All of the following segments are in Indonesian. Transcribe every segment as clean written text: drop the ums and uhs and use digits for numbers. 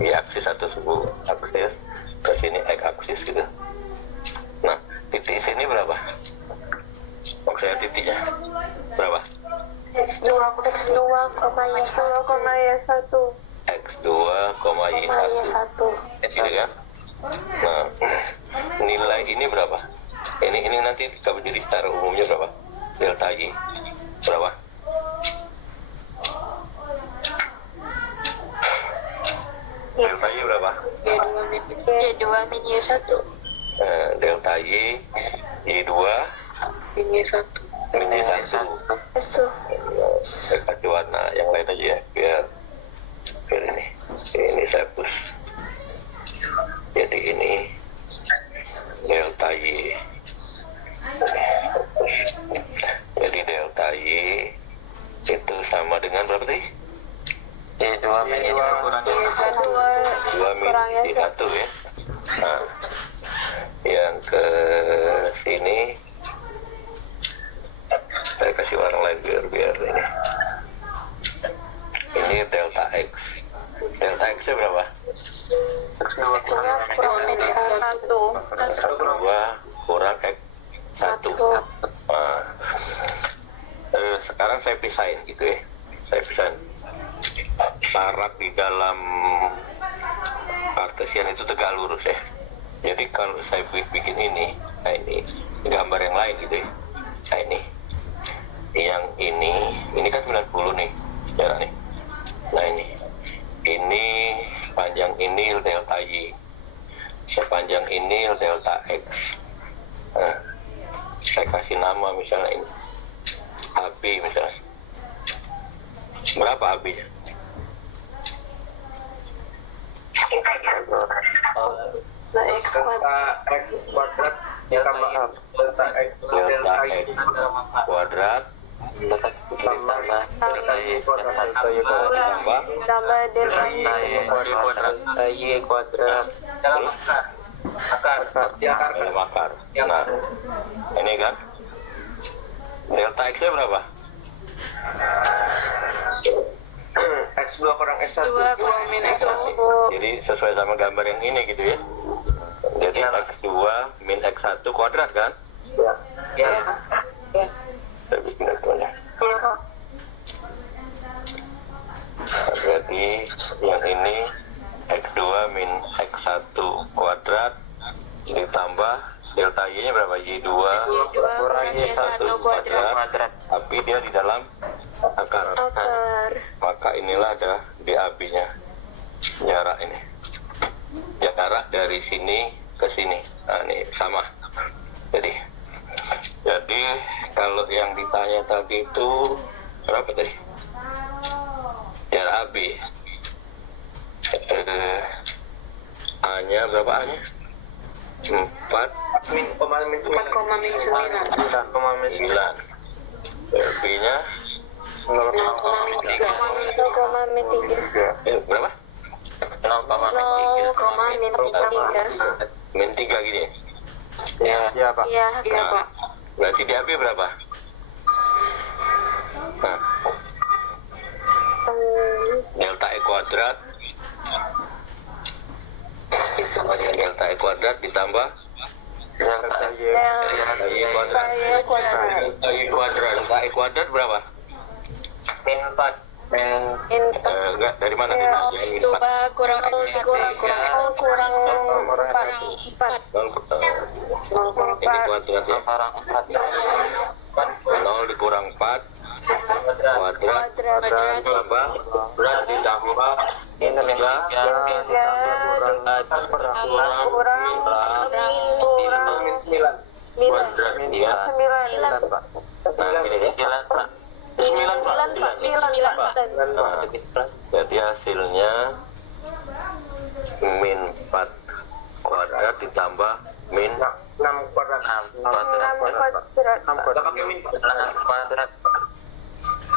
y aksis atau suku aksis, ke sini x aksis gitu. Nah, titik sini berapa? Maksudnya titiknya berapa? X2, koma Y 1. X2, Y1. Gitu kan? Nah, nilai ini berapa? Ini nanti kita jadi secara umumnya berapa? Delta Y berapa? Delta Y berapa? Y2 min Y1. Delta Y Y2 Min Y1. min Y1. Saya kasih warna yang lain aja ya, biar ini saya hapus. Jadi ini delta Y. Jadi delta Y itu sama dengan berapa tadi? Y2 min Y1 kurang Y1. 2 min Y1 ya. Nah, yang ke sini saya kasih warna lain biar ini. Ini delta X. Delta X nya berapa? X2 Kurang min X1. X2 kurang X1. Nah, sekarang saya pisahin gitu ya. Saya pisahin. Syarat di dalam Cartesian itu tegak lurus ya. Jadi kalau saya bikin ini, nah ini gambar yang lain gitu ya. Nah yang ini kan 90 nih, jarak nih. Nah ini panjang ini delta Y, sepanjang ini delta X. Nah, saya kasih nama misalnya ini AB misalnya. Berapa AB-nya? Nah, X kuadrat ditambah delta X kuadrat ditambah delta Y kuadrat tambah delta Y kuadrat dalam akar. Nah, ini kan delta X nya berapa? X2 kurang S1. 2 min X1. Jadi sesuai sama gambar yang ini gitu ya. Jadi X2 min X1 kuadrat kan? Ya. Saya bikin itunya. Berarti yang ini X2 min X1 kuadrat ditambah delta Y nya berapa? Y2 kurang Y1 kuadrat. Tapi dia di dalam akar. Maka inilah ada DAB nya, jarak ini, jarak dari sini ke sini. Nah ini sama. Jadi kalau yang ditanya tadi itu berapa tadi? Jarak AB. A nya berapa A nya? 4 min 4,9. B nya 0,3. berapa? 0,3. Min 3 gini. Ya Pak. Iya, Pak. Berarti DAB berapa? Nah, delta E kuadrat ditambah dengan delta E kuadrat ditambah delta Y kuadrat. Delta Y kuadrat. Delta E kuadrat berapa? Min 4. Enggak, dari mana? Yang min 4. Kurang 4. Ini kuadrat ya. 0 dikurang 4 kuadrat ditambah berat ditambah min 3 kuadrat ya. Nah ini ya. 9 jadi hasilnya min 4 kuadrat ditambah min 6 kuadrat. 6 kuadrat. Pakai min kuadrat.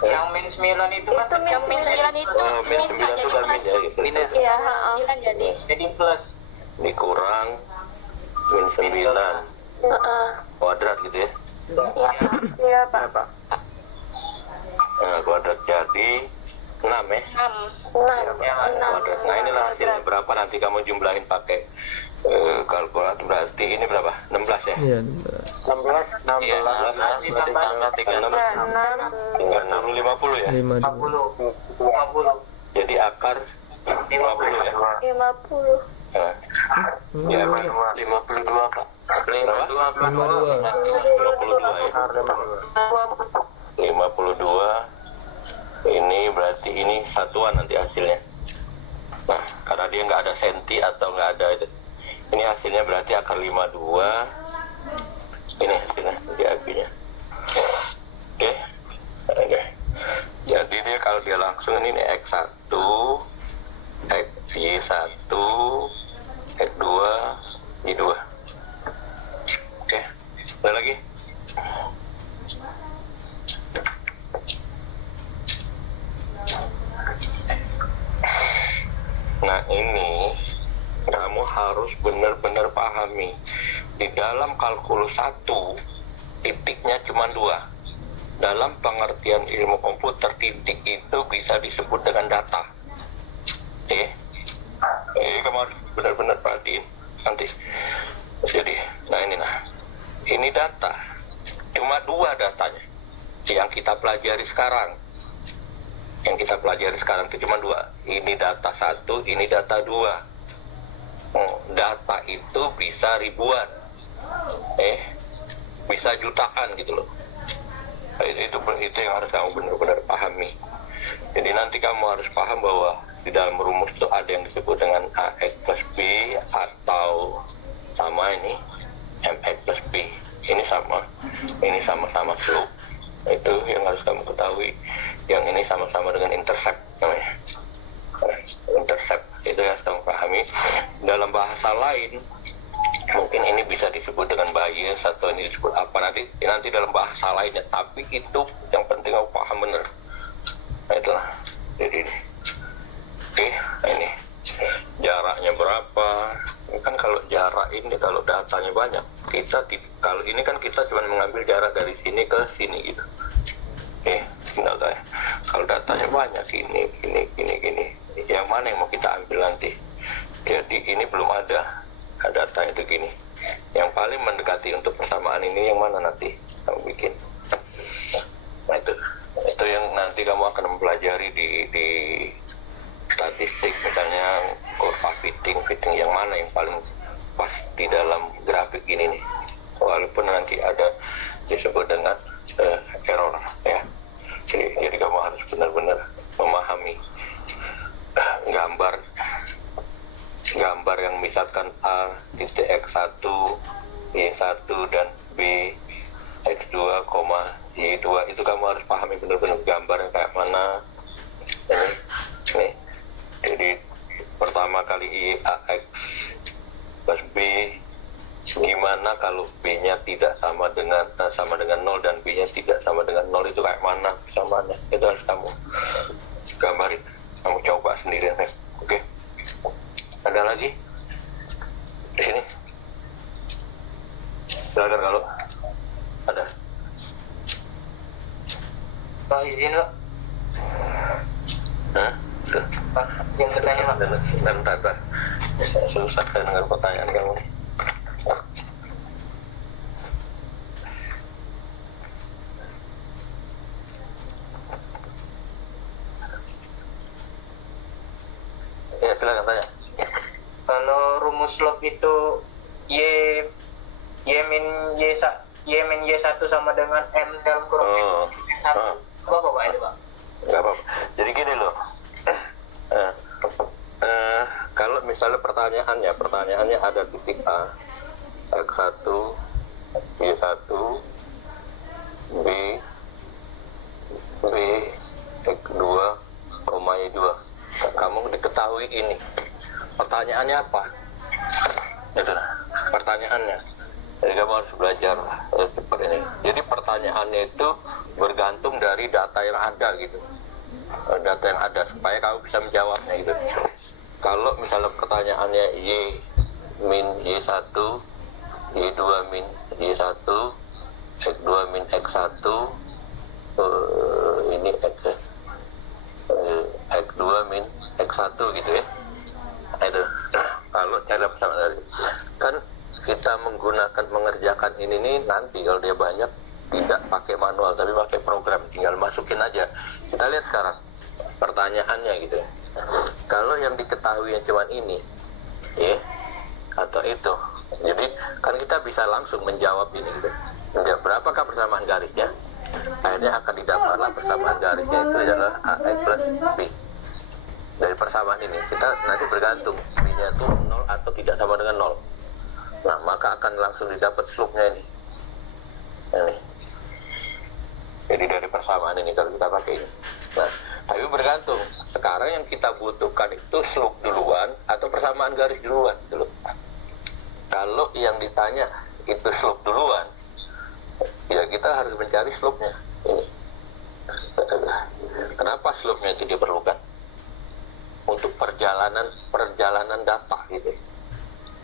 Yang min 9 itu kan Yang min 9 itu min 9 itu udah min ya gitu. minus. Iya, Jadi plus. Dikurang min 9 kuadrat gitu ya. Iya, Pak. Nah, kuadrat jadi 6 ya. 6. Nah inilah hasilnya berapa, nanti kamu jumlahin pakai kalkulator, berarti ini berapa? 16 ya? Iya, 16 Iya, 16 ditambah 36 tinggal 50 ya? 52. 50 Jadi akar 50 ya? 50. Nah, ya 52 Pak. 52 52. 52 ya? 52. Ini berarti ini satuan nanti hasilnya. Nah, karena dia nggak ada senti atau nggak ada itu. Ini hasilnya berarti akar 52. Ini hasilnya, diapinya. Oke. Oke. Jadi dia kalau dia langsung ini X1, Y1, X2, Y2. Oke. Ada lagi? Nah ini kamu harus benar-benar pahami, di dalam kalkulus 1 titiknya cuma 2. Dalam pengertian ilmu komputer, titik itu bisa disebut dengan data. Kamu harus benar-benar perhatiin nanti. Jadi ini data, cuma 2 datanya yang kita pelajari sekarang. Yang kita pelajari sekarang itu cuma 2. Ini data 1, ini data 2. Data itu bisa ribuan, bisa jutaan gitu loh. Itu yang harus kamu benar-benar pahami. Jadi nanti kamu harus paham bahwa di dalam rumus itu ada yang disebut dengan AX plus B, atau sama ini MX plus B. Ini sama-sama slope. Itu yang harus kamu ketahui. Yang ini sama-sama dengan intercept namanya. Intercept itu yang harus kamu pahami. Dalam bahasa lain mungkin ini bisa disebut dengan bias atau ini disebut apa, nanti dalam bahasa lainnya, tapi itu yang penting kamu paham bener. Nah itulah. Jadi ini. Oke, nah ini jaraknya berapa? Kan kalau jarak ini, kalau datanya banyak, kalau ini kan kita cuma mengambil jarak dari sini ke sini gitu. Tinggal ya. Kalau datanya banyak, gini. Yang mana yang mau kita ambil nanti? Jadi ini belum ada data itu gini. Yang paling mendekati untuk persamaan ini yang mana nanti kamu bikin? Nah itu yang nanti kamu akan mempelajari di statistik, misalnya kurva fitting yang mana yang paling pas di dalam grafik ini nih. Walaupun nanti ada disebut dengan error ya. Jadi kamu harus benar-benar memahami gambar yang misalkan A titik X1, Y1 dan B X2, Y2, itu kamu harus pahami benar-benar gambarnya kayak mana. Ini. Jadi pertama kali I AX plus B, gimana kalau B-nya tidak sama dengan 0 dan B-nya tidak sama dengan 0, itu kayak mana persamaannya. Itu harus kamu gambarin, kamu coba sendiri. Oke. Ada lagi di sini? Silakan kalau ada. Pak izin Pak. Hah? Pak yang bertanya Pak. Bentar. Susah saya dengar pertanyaan kamu. Ya silakan tanya. Kalau rumus log itu y min y1 sama dengan m dalam kurung x1. Apa Pak itu Pak? Nggak apa-apa. Jadi gini loh. Kalau misalnya pertanyaannya ada titik A, X1, Y1, B, X2, Y2. Kamu diketahui ini. Pertanyaannya apa? Itu pertanyaannya. Jadi kamu harus belajar seperti ini. Jadi pertanyaannya itu bergantung dari data yang ada gitu. Data yang ada supaya kamu bisa menjawabnya gitu. Kalau misalnya pertanyaannya Y min Y1, Y2 min Y1, X2 min X1, ini X satu gitu ya. Nah, itu kalau cara persamaan garis kan kita mengerjakan ini nih nanti kalau dia banyak tidak pakai manual tapi pakai program, tinggal masukin aja. Kita lihat sekarang pertanyaannya gitu ya. Kalau yang diketahui yang cuman ini ya atau itu, jadi kan kita bisa langsung menjawab ini gitu. Menjawab berapakah persamaan garisnya, akhirnya akan didapatlah persamaan garisnya itu adalah AX plus B. Dari persamaan ini kita nanti bergantung B-nya itu 0 atau tidak sama dengan 0. Nah maka akan langsung didapat slope-nya ini. Jadi dari persamaan ini kalau kita pakai ini. Nah tapi bergantung sekarang yang kita butuhkan itu slope duluan atau persamaan garis duluan gitu loh. Kalau yang ditanya itu slope duluan, ya kita harus mencari slope-nya ini. Kenapa slope-nya itu diperlukan? Untuk perjalanan data gitu.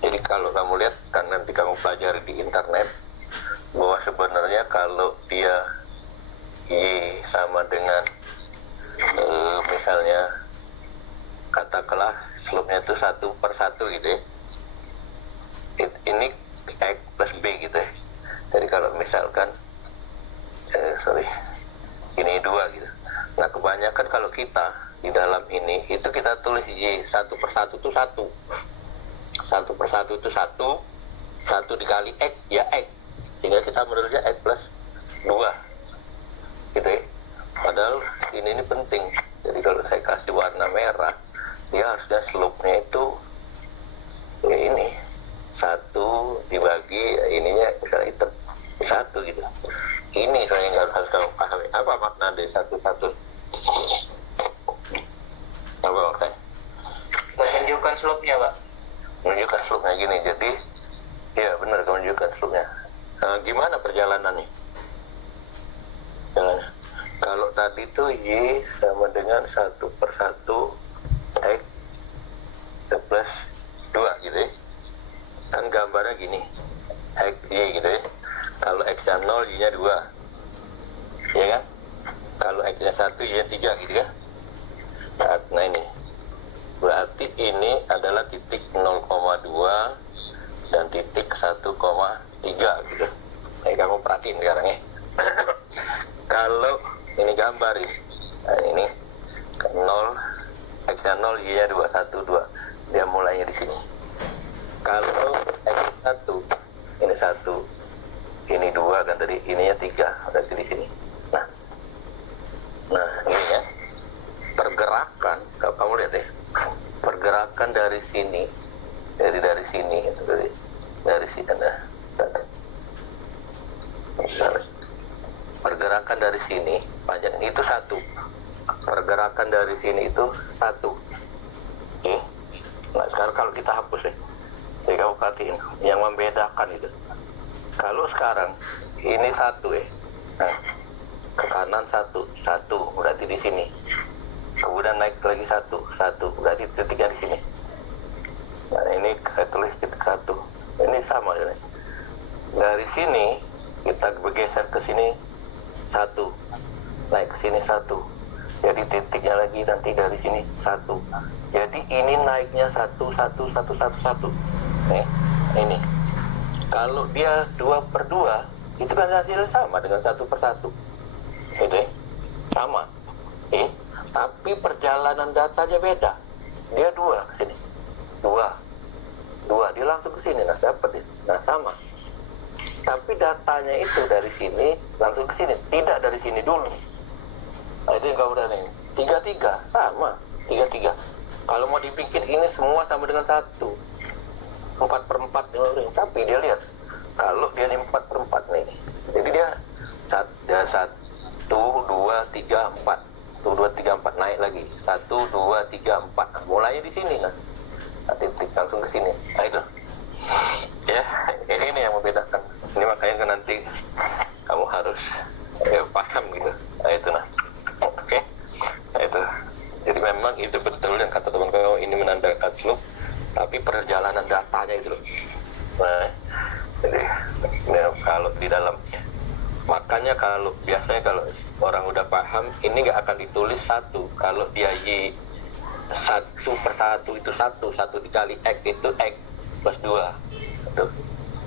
Jadi kalau kamu lihat kan nanti kamu pelajari di internet bahwa sebenarnya kalau dia Y sama dengan misalnya katakanlah slope-nya itu 1/1 gitu ya. Ini X plus B gitu ya. Jadi kalau misalkan ini 2 gitu. Nah kebanyakan kalau kita di dalam ini itu kita tulis Y 1/1 itu 1. 1/1 itu 1 dikali X ya X, sehingga kita menulisnya X plus 2 gitu ya. Padahal ini penting. Jadi kalau saya kasih warna merah, dia harusnya slope-nya itu ya ini 1 dibagi ininya misalnya hitam 1 gitu. Ini saya nggak harus kamu pahami apa makna dari 1/1. Apa maksudnya? Menunjukkan slope-nya, Pak. Menunjukkan slope-nya gini, jadi ya benar menunjukkan slope-nya. Gimana perjalanannya? Jalannya. Kalau tadi tuh Y sama dengan 1/1 X plus 2 gitu ya. Kan gambarnya gini, X Y gitu ya. Kalau X-nya 0, Y-nya 2 ya kan? Kalau X-nya 1, Y-nya 3 gitu kan? Nah ini berarti ini adalah titik 0,2 dan titik 1,3 gitu. Kamu perhatiin sekarang ya. Kalau ini gambar ini, nah ini 0, X-nya 0, Y-nya 2, 1, 2. Dia mulainya di sini. Kalau X1 ini 1, ini 2 kan tadi, ininya 3, berarti di sini. Nah ini ya. Pergerakan, kalau kamu lihat ya, pergerakan dari sini, dari sini, dari sini, pergerakan dari sini panjang itu 1, pergerakan dari sini itu 1. Oke. Nah sekarang kalau kita hapus ya, jadi kamu perhatiin yang membedakan itu. Kalau sekarang ini 1 ya, nah ke kanan 1 berarti di sini. Kemudian naik lagi 1 berarti titiknya di sini. Nah ini saya tulis titik 1. Ini sama ya. Dari sini kita bergeser ke sini 1, naik ke sini 1. Jadi titiknya lagi nanti dari sini 1. Jadi ini naiknya 1. Nih, ini. Kalau dia 2/2 itu kan hasilnya sama dengan 1/1. Gitu ya. Sama. Tapi perjalanan datanya beda. Dia 2 ke sini. 2 dia langsung ke sini. Nah, dapat ya. Nah, sama. Tapi datanya itu dari sini langsung ke sini, tidak dari sini dulu. Nah, itu yang kamu udah nih. 3 sama. 3. Kalau mau dipikir ini semua sama dengan 1. 4/4 tapi dia lihat kalau dia ini 4/4 nih. Jadi dia 1, 2, 3, 4. 1, 2, 3, 4 naik lagi 1, 2, 3, 4 mulainya di sini nah titik langsung ke sini. Nah itu ya ini yang membedakan. Ini makanya kan nanti kamu harus paham gitu. Nah itu oke. Nah itu jadi memang itu betul yang kata teman kamu, ini menandakan slope tapi perjalanan datanya itu loh. Nah jadi kalau di dalam, makanya kalau biasanya kalau orang udah paham ini nggak akan ditulis 1 kalau dia Y satu per satu itu satu dikali X itu X plus 2 itu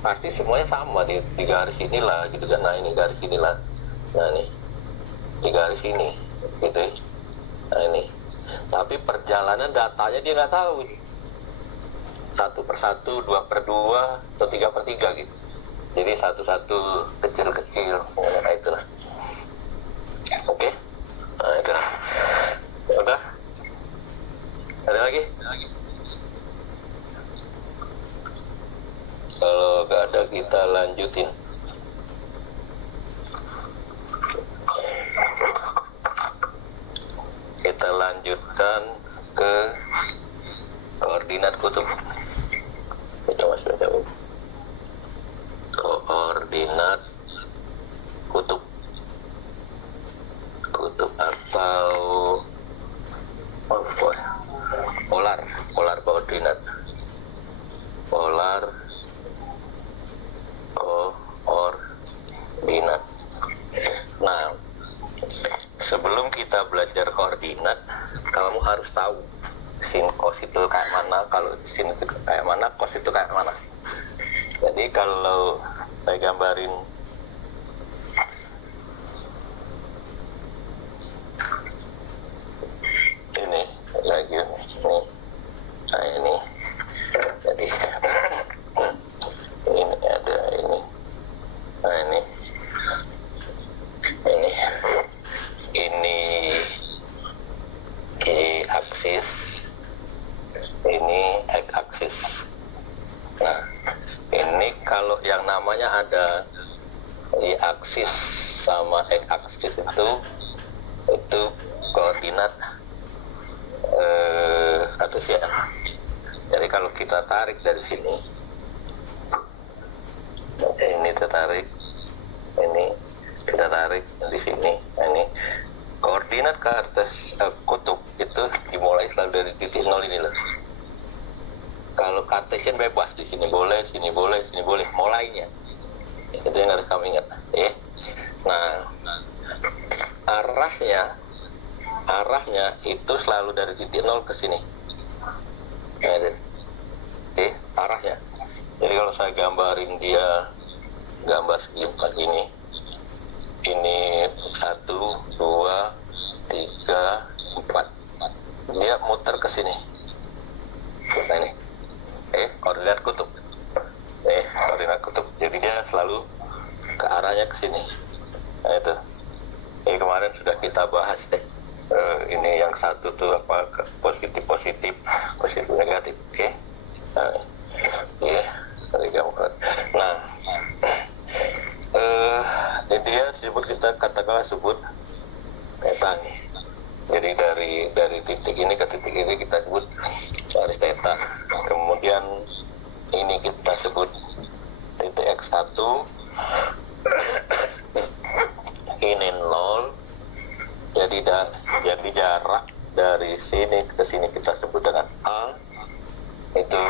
pasti semuanya sama di garis inilah gitu kan. Nah ini garis inilah, nah ini di garis ini gitu ya. Nah ini tapi perjalanan datanya dia nggak tahu satu per satu, 2 per 2 atau 3 per 3 gitu. Jadi satu-satu kecil-kecil, nah itulah. Oke, nah itu udah. Ada lagi? Kalau nggak ada kita lanjutin. Kita lanjutkan ke koordinat kutub. Kita masih ada koordinat kutub. Kutub atau polar koordinat. Polar koordinat. Nah, sebelum kita belajar koordinat, kamu harus tahu sin cos itu kayak mana, kalau sin itu kayak mana, cos itu kayak mana. Jadi kalau saya gambarin ini lagi ini, nah ini, jadi ini ada ini, nah ini Y aksis, ini X aksis. Nah ini kalau yang namanya ada Y aksis sama X aksis itu koordinat kartesian. Jadi kalau kita tarik dari sini, ini tertarik, ini kita tarik di sini, ini koordinat kutub itu dimulai selalu dari titik 0 ini loh. Kalau kartesian bebas, di sini boleh, sini boleh, sini boleh, mulainya itu yang harus kamu ingat ya. Nah arahnya itu selalu dari titik 0 ke sini. Nah, arahnya. Jadi kalau saya gambarin dia gambar segi 4 ini 1, 2, 3, 4, dia muter ke sini. Nah ini koordinat kutub. Koordinat kutub. Jadi dia selalu ke arahnya ke sini. Nah itu. Ini kemarin sudah kita bahas deh. Ini yang satu tuh apa, positif negatif. Oke. Nah, iya. Nah, dia kita katakanlah sebut theta nih. Jadi dari titik ini ke titik ini kita sebut garis theta. Kemudian ini kita sebut titik x1, ini 0. Jadi jarak dari sini ke sini kita sebut dengan A. Itu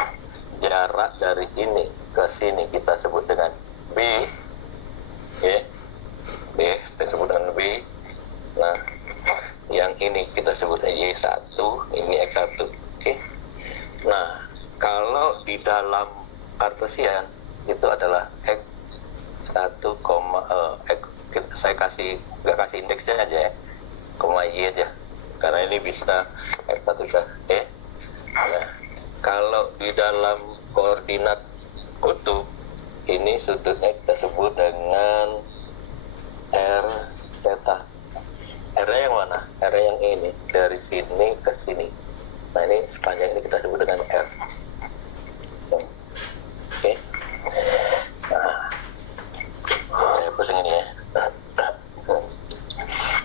jarak dari ini ke sini kita sebut dengan B. B kita sebut dengan B. Nah, yang ini kita sebut Y1, ini X1. Oke. Nah, kalau di dalam kartesian itu adalah X1, saya nggak kasih indeksnya aja ya, koma Y aja, karena ini bisa X1 bisa. Nah, kalau di dalam koordinat kutub ini sudutnya kita sebut dengan R theta. R-nya yang mana? R yang ini, dari sini ke sini. Nah ini sepanjang ini kita sebut dengan R. Oke. Nah, saya pusing ini ya.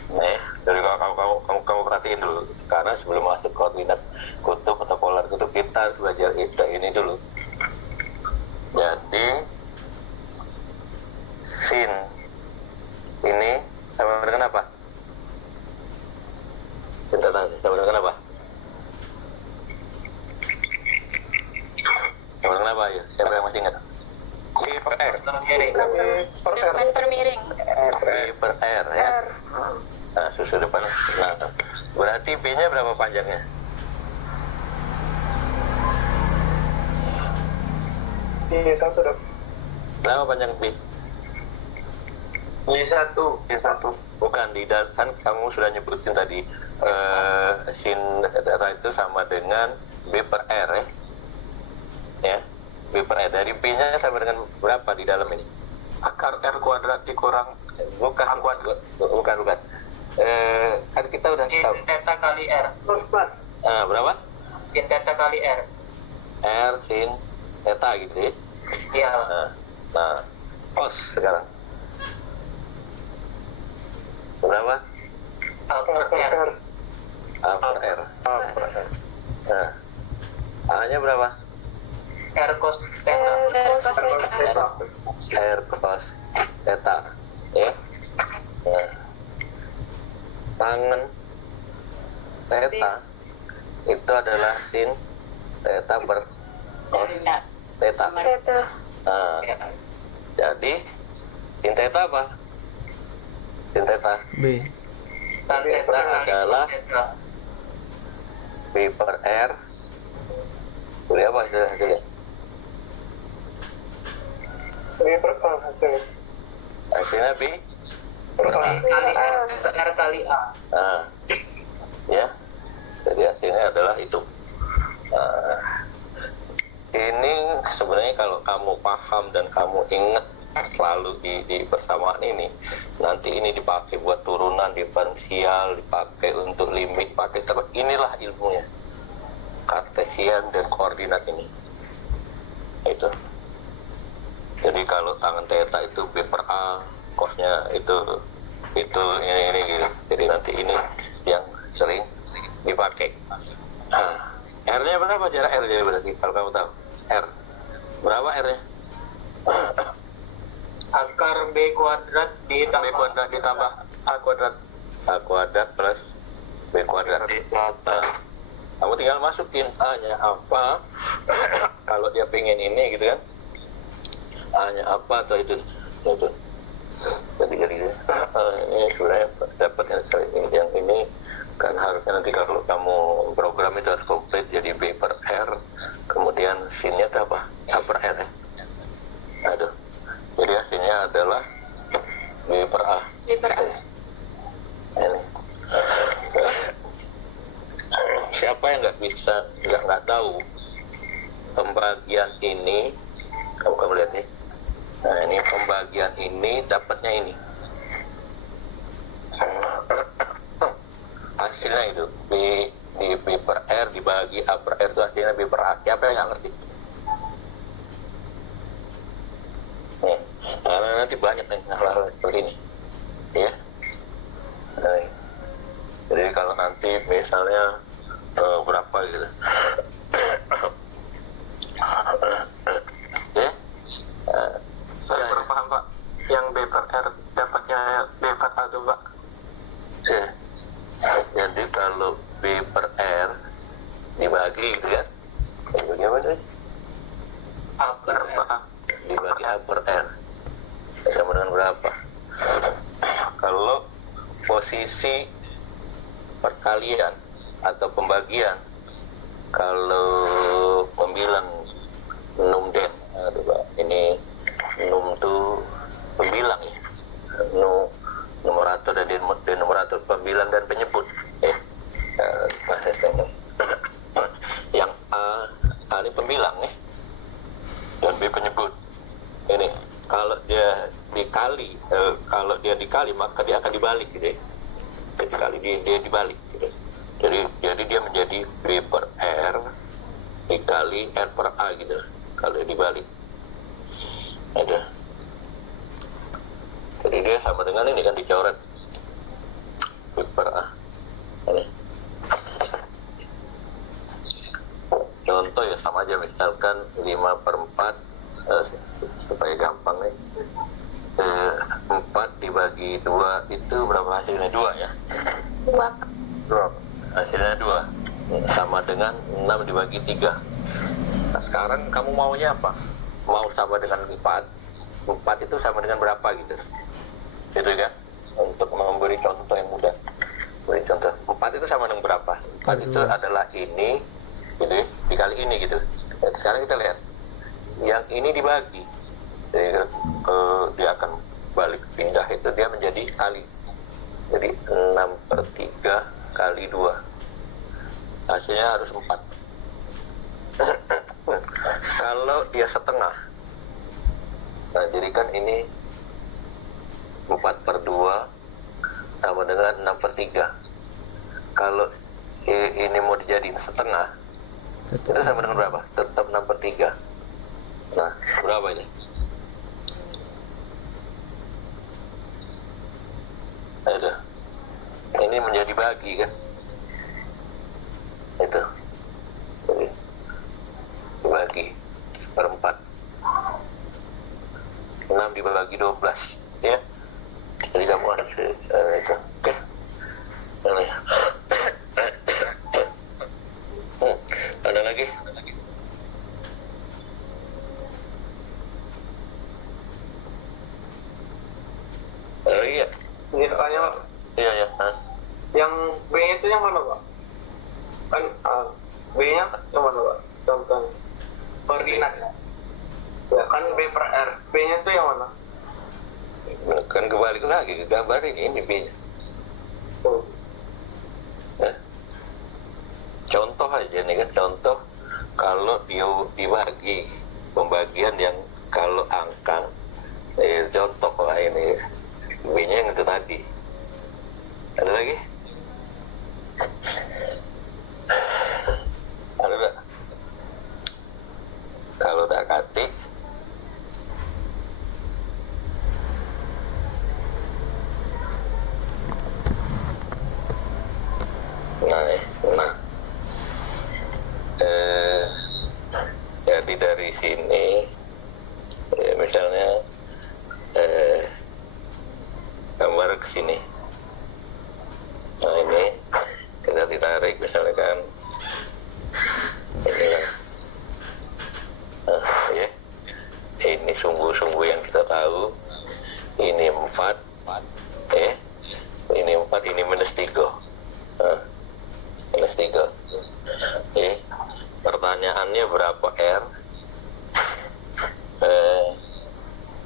Nih, dari kamu perhatiin dulu. Karena sebelum masuk koordinat kutub atau polar kutub, kita harus belajar ini dulu. Jadi sin ini sama dengan apa? Kita tahu sama dengan apa? Sama dengan apa ya? Siapa yang masih ingat? C per R. Depan per miring. B per R ya. Nah, susu depan. Nah, berarti B-nya berapa panjangnya? Y1 dok. Berapa panjang B? Y1. Bukan, kan kamu sudah nyebutin tadi sin theta itu sama dengan B per R ya. B per R dari B-nya sama dengan berapa di dalam ini? Akar R kuadrat dikurang Bukan. Kan kita udah sin tahu. theta kali R. Berapa? Sin theta kali R. R sin theta gitu ya. Iya. Nah, cos sekarang berapa? A per R. A per R. Nah, A-nya berapa? R cos theta. R cos theta ya. Nah, tangen theta itu adalah sin theta per cos theta. Nah, jadi sin theta apa? Sin theta B. Tan theta adalah theta. B per R. Boleh apa hasilnya? B per A hasilnya. Hasilnya B per A. Kali R kali A. Nah, ya. Jadi hasilnya adalah itu. Nah, ini sebenarnya kalau kamu paham dan kamu ingat selalu di persamaan ini, nanti ini dipakai buat turunan diferensial, dipakai untuk limit, pakai terus. Inilah ilmunya. Kartesian dan koordinat ini. Itu. Jadi kalau tangan theta itu B per A, cosnya itu ini gitu. Jadi nanti ini yang sering dipakai. Nah, R-nya berapa, jarak R-nya berarti kalau kamu tahu? R. Berapa R-nya? Akar B kuadrat ditambah A kuadrat. A kuadrat plus B kuadrat. Nah, kamu tinggal masukin A-nya apa. Kalau dia pengen ini gitu kan, A-nya apa atau itu. Jadi ini sebenarnya dapat yang ini kan harusnya nanti kalau kamu program itu harus komplit jadi B per R, kemudian sin-nya itu apa? A per R ya. Aduh. Jadi hasilnya adalah B per A. Ini. Siapa yang nggak tahu pembagian ini, kamu lihat nih. Nah, ini pembagian ini dapatnya ini. Hasilnya itu B per R dibagi A per R itu hasilnya B per A. Siapa yang nggak ngerti? Nih, karena nanti banyak nih hal-hal seperti ini, ya. Nah, jadi kalau nanti misalnya berapa gitu, ya. Saya kurang paham Pak. Yang B per R dapatnya B per A tuh Pak. Ya. Jadi kalau B per R dibagi gitu kan, dibagi apa sih? A per A. Dibagi A per R sama dengan berapa? Kalau posisi perkalian atau pembagian, kalau pembilang num den, aduh Pak, ini num tuh pembilang ya, numerator dan denumerator, pembilang dan penyebut yang A ini pembilang ya, dan B penyebut. Ini kalau dia dikali maka dia akan dibalik gitu ya. Dikali dia dibalik gitu. Jadi dia menjadi B per R dikali R per A gitu kalau dia dibalik. Ada. Jadi dia sama dengan ini kan dicoret B per A. Ini. Contoh ya sama aja, misalkan 5 per 4 supaya gampang nih. 4 dibagi 2 itu berapa hasilnya? 2 ya? 2. Hasilnya 2 sama dengan 6 dibagi 3. Nah sekarang kamu maunya apa? Mau sama dengan 4 itu sama dengan berapa gitu? Gitu kan? Untuk memberi contoh yang mudah, beri contoh 4 itu sama dengan berapa? 4 itu adalah ini gitu, dikali ini gitu. Sekarang kita lihat yang ini dibagi. Jadi dia akan balik pindah itu dia menjadi kali. Jadi 6/3 kali 2. Hasilnya harus 4. Kalau dia setengah, nah jadikan ini 4/2 sama dengan 6/3. Kalau ini mau dijadiin setengah, itu sama dengan berapa? Tetap 6/3. Nah, berapa ini? Itu. Ini menjadi bagi kan? Itu. Jadi, dibagi per 4. 6 dibagi 12, ya. Jadi kamu harus itu. Oke. Ini. Ada lagi? Oh iya. Ini tanya Pak. Iya ya. Yang B-nya itu yang mana Pak? Kan B-nya yang mana Pak? Contohnya koordinat. Ya kan B per R. B-nya itu yang mana? Kan kembali lagi ke gambar ini B-nya. Tuh. Contoh aja nih kan, contoh kalau dia dibagi pembagian yang kalau angka contoh lah ini B-nya yang itu tadi. Ada lagi? Ada nggak? Kalau udah katik, nah, jadi dari sini misalnya gambar ke sini. Nah ini kita ditarik misalnya kan ini kan, ya ini sungguh-sungguh yang kita tahu ini 4, ini 4, ini -3. -3. Pertanyaannya berapa R?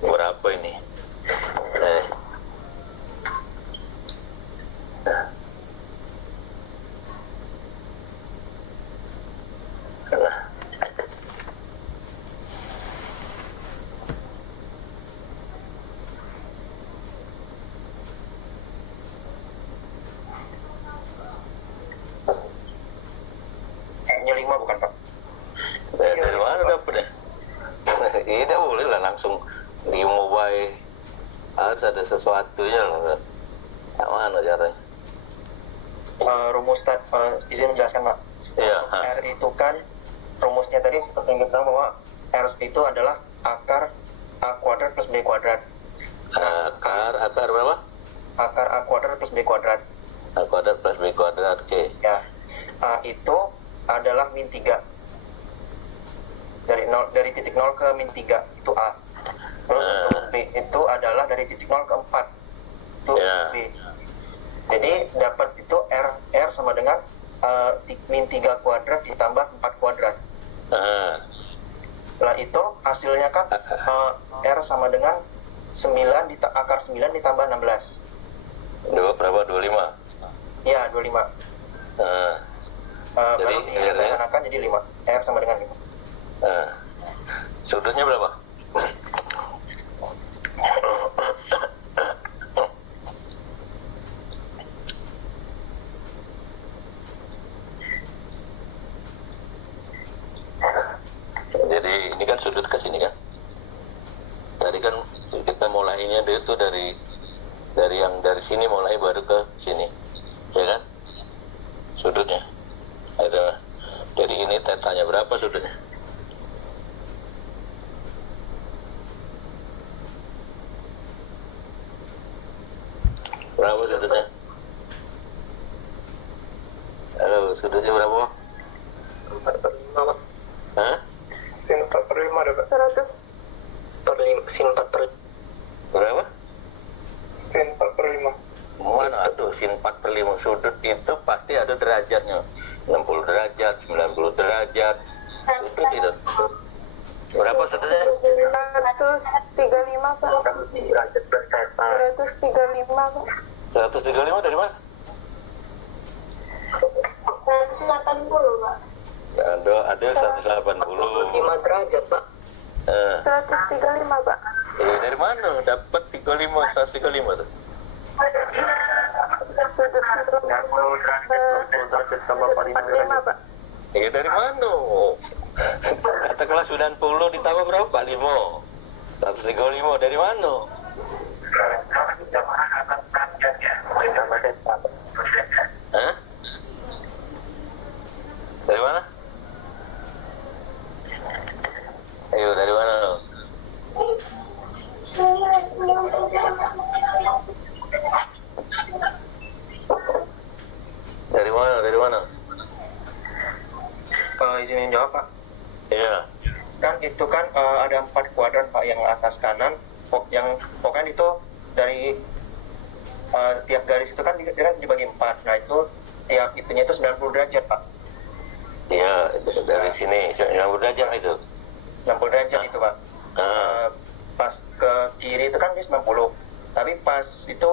Berapa ini? M-nya 5 bukan Pak? Dari mana dapet ya? Tidak boleh lah langsung di mobile, harus ada sesuatunya loh. Yang mana caranya? Rumus izin menjelaskan Pak. Iya. R itu kan rumusnya tadi seperti yang kita tahu bahwa R itu adalah akar A kuadrat plus B kuadrat. Akar berapa? Akar A kuadrat plus B kuadrat. A kuadrat plus B kuadrat, oke. Ya, A itu adalah -3. Dari titik 0 ke -3 itu A. Terus untuk B itu adalah dari titik 0 ke 4 itu B. Jadi dapat itu R sama dengan -3 kuadrat ditambah 4 kuadrat. Setelah itu hasilnya kan R sama dengan 9 akar 9 ditambah 16. Berapa? 25? Ya, 25. Kalau disederhanakan jadi 5. R sama dengan 5. Sudutnya berapa? Jadi ini kan sudut ke sini kan? Tadi kan kita mulainya itu dari yang dari sini mulai baru ke sini, ya kan? Sudutnya. Ada. Jadi ini tetanya berapa sudutnya? Berapa sudutnya? Halo, sudutnya berapa? 4/5 Pak. Hah? Sin 4/5 ada Pak. 100. Sin 4/5. Berapa? Sin 4/5. Mana tuh sin 4/5 sudut itu pasti ada derajatnya. 60 derajat, 90 derajat. Sudut itu. Berapa statusnya? 135 Pak. 135 Pak. 135 dari mana? 180 Pak. Ada 180. 5 derajat, Pak. 135 Pak. Dari mana dapat 35, 135 tuh? derajat tambah 45 45 Pak. Dari mana? Katakanlah 90 ditambah berapa? 5. 135 dari mana? Hah? Dari mana? Ayo, dari mana? Dari mana? Dari mana? Izinin jawab Pak. Iya. Kan itu kan ada 4 kuadran Pak, yang atas kanan, yang pokoknya itu dari tiap garis itu kan dibagi 4. Nah itu tiap itunya itu 90 derajat Pak. Iya, dari sini 90 derajat itu. 60 derajat itu Pak. Pas ke kiri itu kan dia 90. Tapi pas itu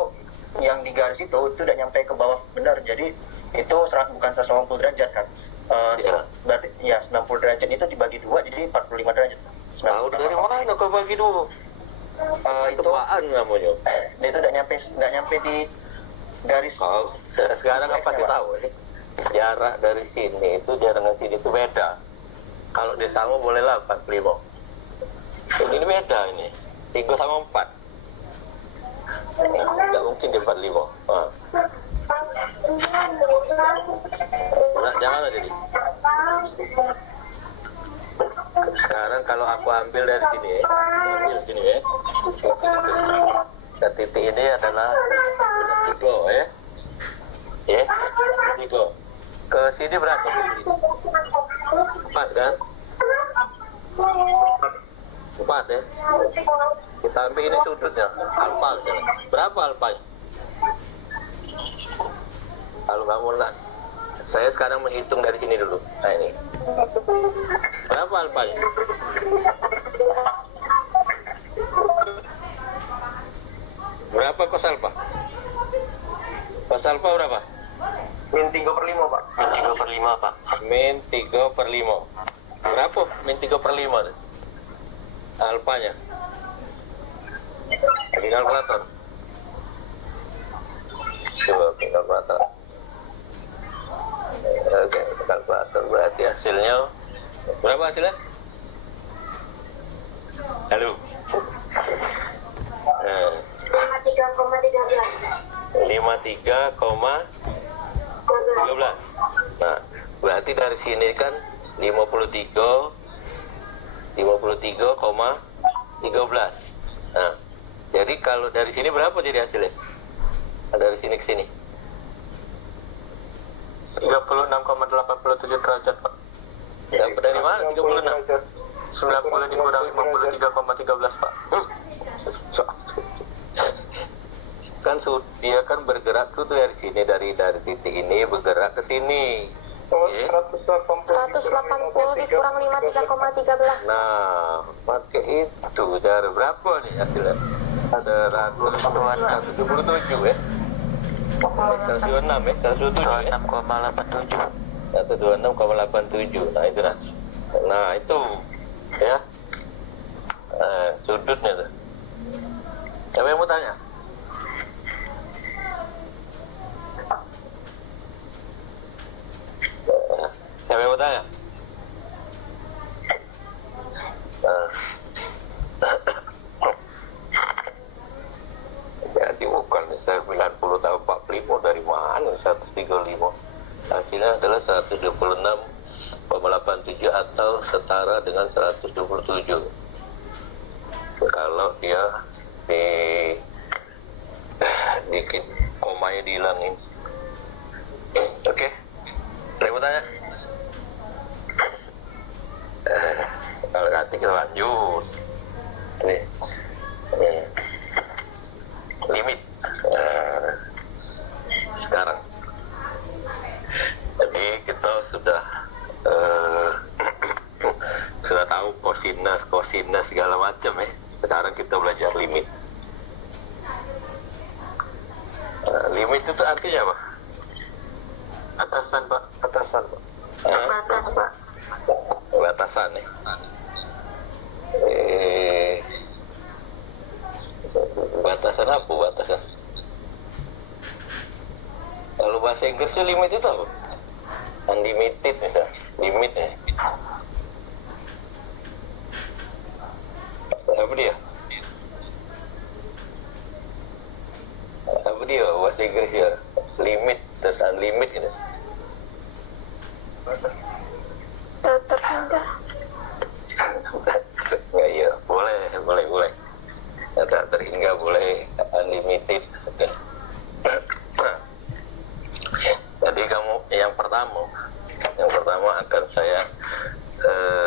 yang di garis itu udah nyampe ke bawah benar. Jadi itu bukan 180 derajat kan. Iya. Berarti ya 90 derajat itu dibagi 2 jadi 45 derajat. Tahu dari mana kau bagi dulu? Itu Tebaan namanya. dia itu nggak nyampe di garis. Kau sekarang apa kasih tahu sih? Jarak dari sini itu jarak dari sini itu beda. Kalau dia sama bolehlah 45. Ini beda ini. 3 sama 4. Tidak mungkin di 45. Nah, jangan aja jadi. Sekarang kalau aku ambil dari sini, ambil sini ya. Ke titik ini adalah 3 ya. Ya, 3. Ke sini berapa? 4 kan? 4 ya. Kita ambil ini sudutnya, alfa. Berapa alfanya? Kalau kamu nak, saya sekarang menghitung dari sini dulu. Nah ini. Berapa alfanya? Berapa cos alfa? Cos alfa berapa? Min 3/5, Pak. Min 3/5 Pak. Min 3/5. Berapa min 3/5 tuh? Alfanya? Di kalkulator. Coba ke kalkulator. Oke, kalkulator berarti hasilnya berapa hasilnya? Halo. 53,13. Nah, berarti dari sini kan 53,13. Nah, jadi kalau dari sini berapa jadi hasilnya? Dari sini ke sini. 36,87 derajat Pak. Dapat dari mana? 36. 90 dikurang 53,13 Pak. Kan dia kan bergerak tuh dari sini, dari titik ini bergerak ke sini. Oh, Ya. 180 dikurang 53,13. Nah, pakai itu dari berapa nih hasilnya? 177 ya? 126 ya? 127 ya? 126,87. Nah itu nah itu ya sudutnya tuh. Siapa yang mau tanya? Siapa yang mau tanya? Jadi bukan 90 tambah 45 dari mana 135? Hasilnya adalah 126,87 atau setara dengan 127. Kalau dia dikit komanya dihilangin. Oke, ada yang mau tanya? Kalau nanti kita lanjut. Nih, limit sekarang. Jadi kita sudah sudah tahu kosinus, batasan Pak. Batasan Pak. Batas, Pak. Batasan nih. Batasan apa batasan? Kalau bahasa Inggrisnya limit itu apa? Unlimited misal, limit ya. Apa dia? Apa dia bahasa Inggris ya? Limit, terus unlimited gitu. Terhingga. Nggak iya, boleh. Tak terhingga boleh, unlimited. Oke. Jadi kamu yang pertama akan saya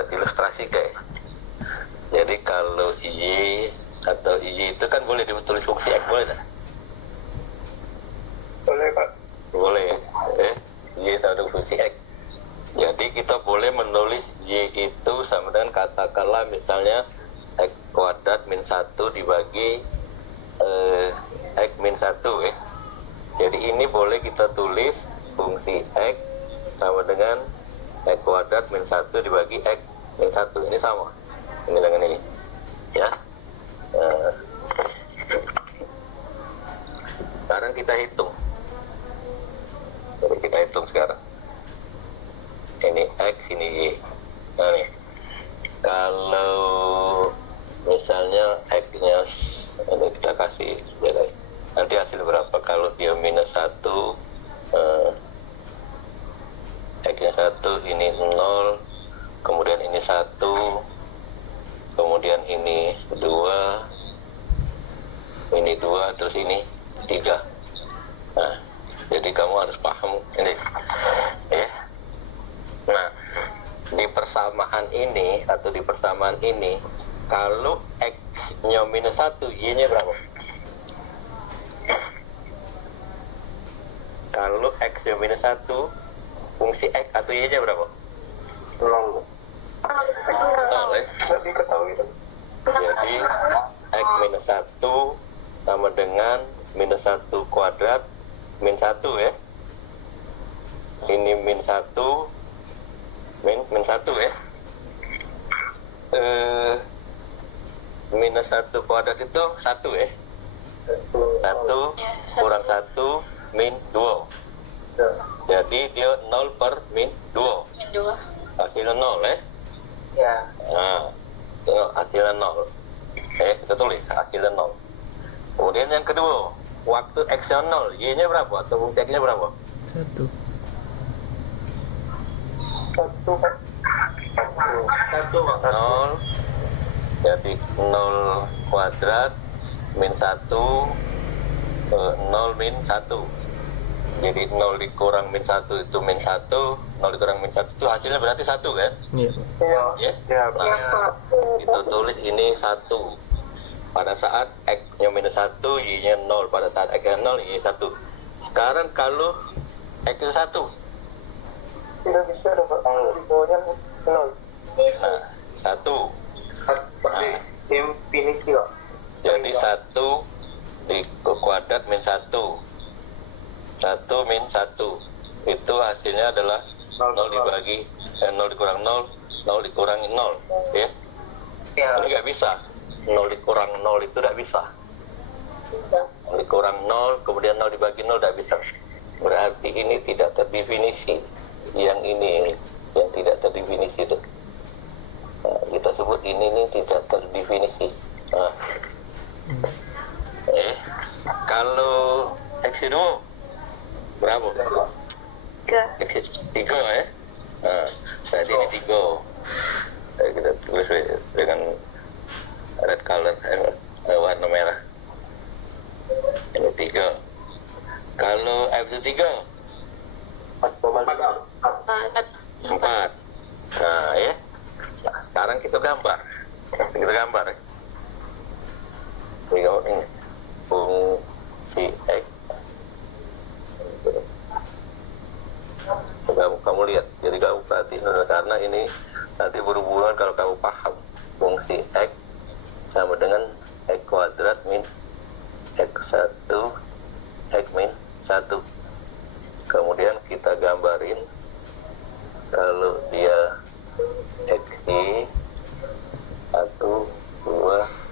ilustrasikan. Jadi kalau Y atau Y itu kan boleh ditulis fungsi X, boleh tak? Boleh Pak. Boleh. Y atau fungsi X. Jadi kita boleh menulis Y itu sama dengan katakanlah misalnya X kuadrat min 1 dibagi X min 1 ya. Jadi ini boleh kita tulis fungsi X sama dengan X kuadrat min 1 dibagi X min 1. Ini sama. Ini dengan ini. Ya. Sekarang kita hitung. Jadi kita hitung sekarang. Ini X, ini Y. Nah nih. Kalau misalnya X-nya ini kita kasih ya, nanti hasil berapa? Kalau dia minus 1 X-nya 1, ini 0, kemudian ini 1, kemudian ini 2, ini 2, terus ini 3. Nah, jadi kamu harus paham ini ya. Nah, di persamaan ini atau di persamaan ini, kalau X-nya minus 1, Y-nya berapa? Kalau X-nya minus 1, fungsi X atau Y-nya berapa? 0. Nol ya? Nggak diketahui itu. Jadi X minus 1 sama dengan minus 1 kuadrat min 1 ya. Ini min 1 min 1 ya. Minus 1 kuadrat itu 1 ya. 1 kurang 1 min 2. Jadi dia 0 per min 2. Hasilnya 0 ya. Ya. Nah, tengok hasilnya 0. Kita tulis hasilnya 0. Kemudian yang kedua, waktu X-nya 0, Y-nya berapa? Atau fungsi X-nya berapa? 1. 1 Pak. 1 Pak. 0. Jadi 0 kuadrat min 1, 0 min 1. Jadi 0 dikurang min 1 itu min 1, 0 dikurang min 1 itu hasilnya berarti 1 kan? Iya, Pak. Iya. Ya? Iya Pak. Nah, kita tulis ini 1. Pada saat X-nya minus 1, Y-nya 0. Pada saat X-nya 0, Y 1. Sekarang kalau X-nya 1. Tidak bisa dong Pak. Di bawahnya 0. Nah, 1. Seperti definisi Pak. Jadi 1 di kuadrat min 1. 1 min 1. Itu hasilnya adalah 0 dibagi 0 dikurang 0, 0 dikurangi 0. Ya? Ya. Ini nggak bisa. 0 dikurang 0 itu tidak bisa. 0 dikurang 0, kemudian 0 dibagi 0 tidak bisa. Berarti ini tidak terdefinisi. Yang ini yang tidak terdefinisi itu. Nah, kita sebut ini tidak terdefinisi. Nah. Kalau X itu berapa? 3 ya? Nah, berarti ini 3. Kita tulis dengan red color, warna merah. Ini 3. Kalau F itu 3, 4. Nah ya. Nah, sekarang kita gambar. Ya. Ini fungsi X. Kamu lihat, jadi kamu perhatiin karena ini nanti berhubungan kalau kamu paham fungsi X sama dengan X kuadrat min X1 X min 1. kemudian kita gambarin kalau dia XY 1, 2,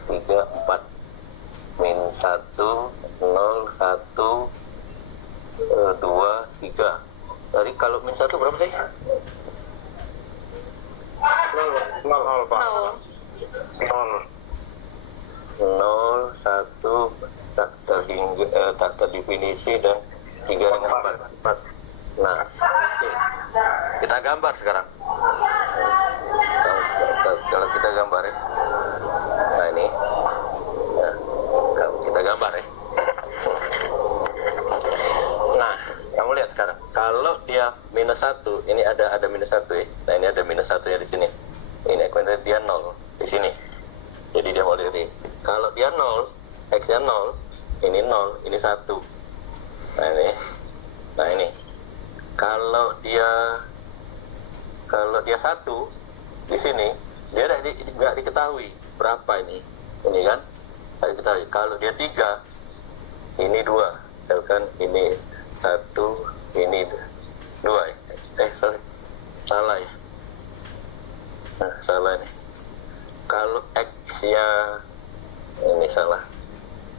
3, 4 min 1, 0, 1, 2, 3. Tadi kalau min 1 berapa sih? 0 Pak. 0, 1 tak terdefinisi dan 3 dengan 4. Nah, oke. Kita gambar sekarang. Kalau kita gambar ya. Nah ini. Nah, kita gambar ya. Nah, kamu lihat sekarang. Kalau dia minus 1, ini ada minus 1 ya. Nah, ini ada minus 1 nya di sini. Ini ekuensinya dia 0 di sini. Jadi dia mau lihat ini. Kalau dia 0, X-nya 0, ini 0, ini 1. Nah ini. Nah ini. Kalau dia 1 di sini, dia nggak diketahui berapa ini. Ini kan? Nggak diketahui. Kalau dia 3, ini 2. Misalkan ini 1, ini 2 ya. Sorry. Salah ya. Nah, salah nih. Kalau X-nya ini salah.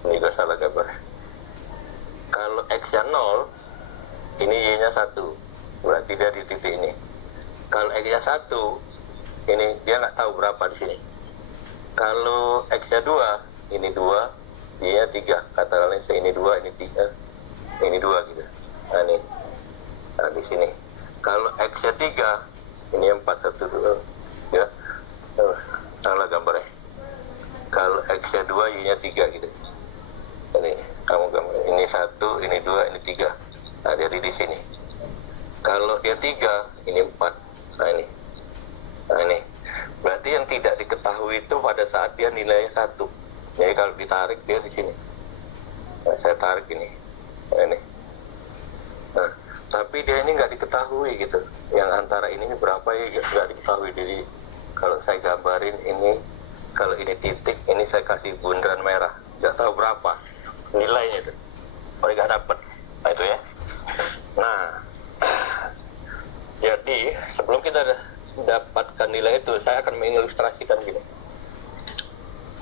Ini juga salah gambar. Kalau X-nya 0, ini Y-nya 1. Berarti dia di titik ini. Kalau X-nya 1, ini dia nggak tahu berapa di sini. Kalau X-nya 2, ini 2, Y-nya 3. Katakanlah ini 2, ini 3, ini 2 gitu. Nah, ini. Nah, di sini. Kalau X-nya 3, ini 4, 1, 2. Ya. Salah gambarnya. Kalau X-nya 2, Y-nya 3 gitu. Ini kamu gambar. Ini 1, ini 2, ini 3. Nah, jadi di sini. Kalau dia 3, ini 4. Nah, ini. Nah, ini. Berarti yang tidak diketahui itu pada saat dia nilainya 1. Jadi kalau ditarik dia di sini. Nah, saya tarik ini. Nah, ini. Nah, tapi dia ini nggak diketahui gitu. Yang antara ini berapa ya nggak diketahui. Jadi kalau saya gambarin ini, kalau ini titik, ini saya kasih bundaran merah. Nggak tahu berapa nilainya itu. Kalau nggak dapet. Nah, itu ya. Nah, jadi sebelum kita dapatkan nilai itu, saya akan mengilustrasikan gini.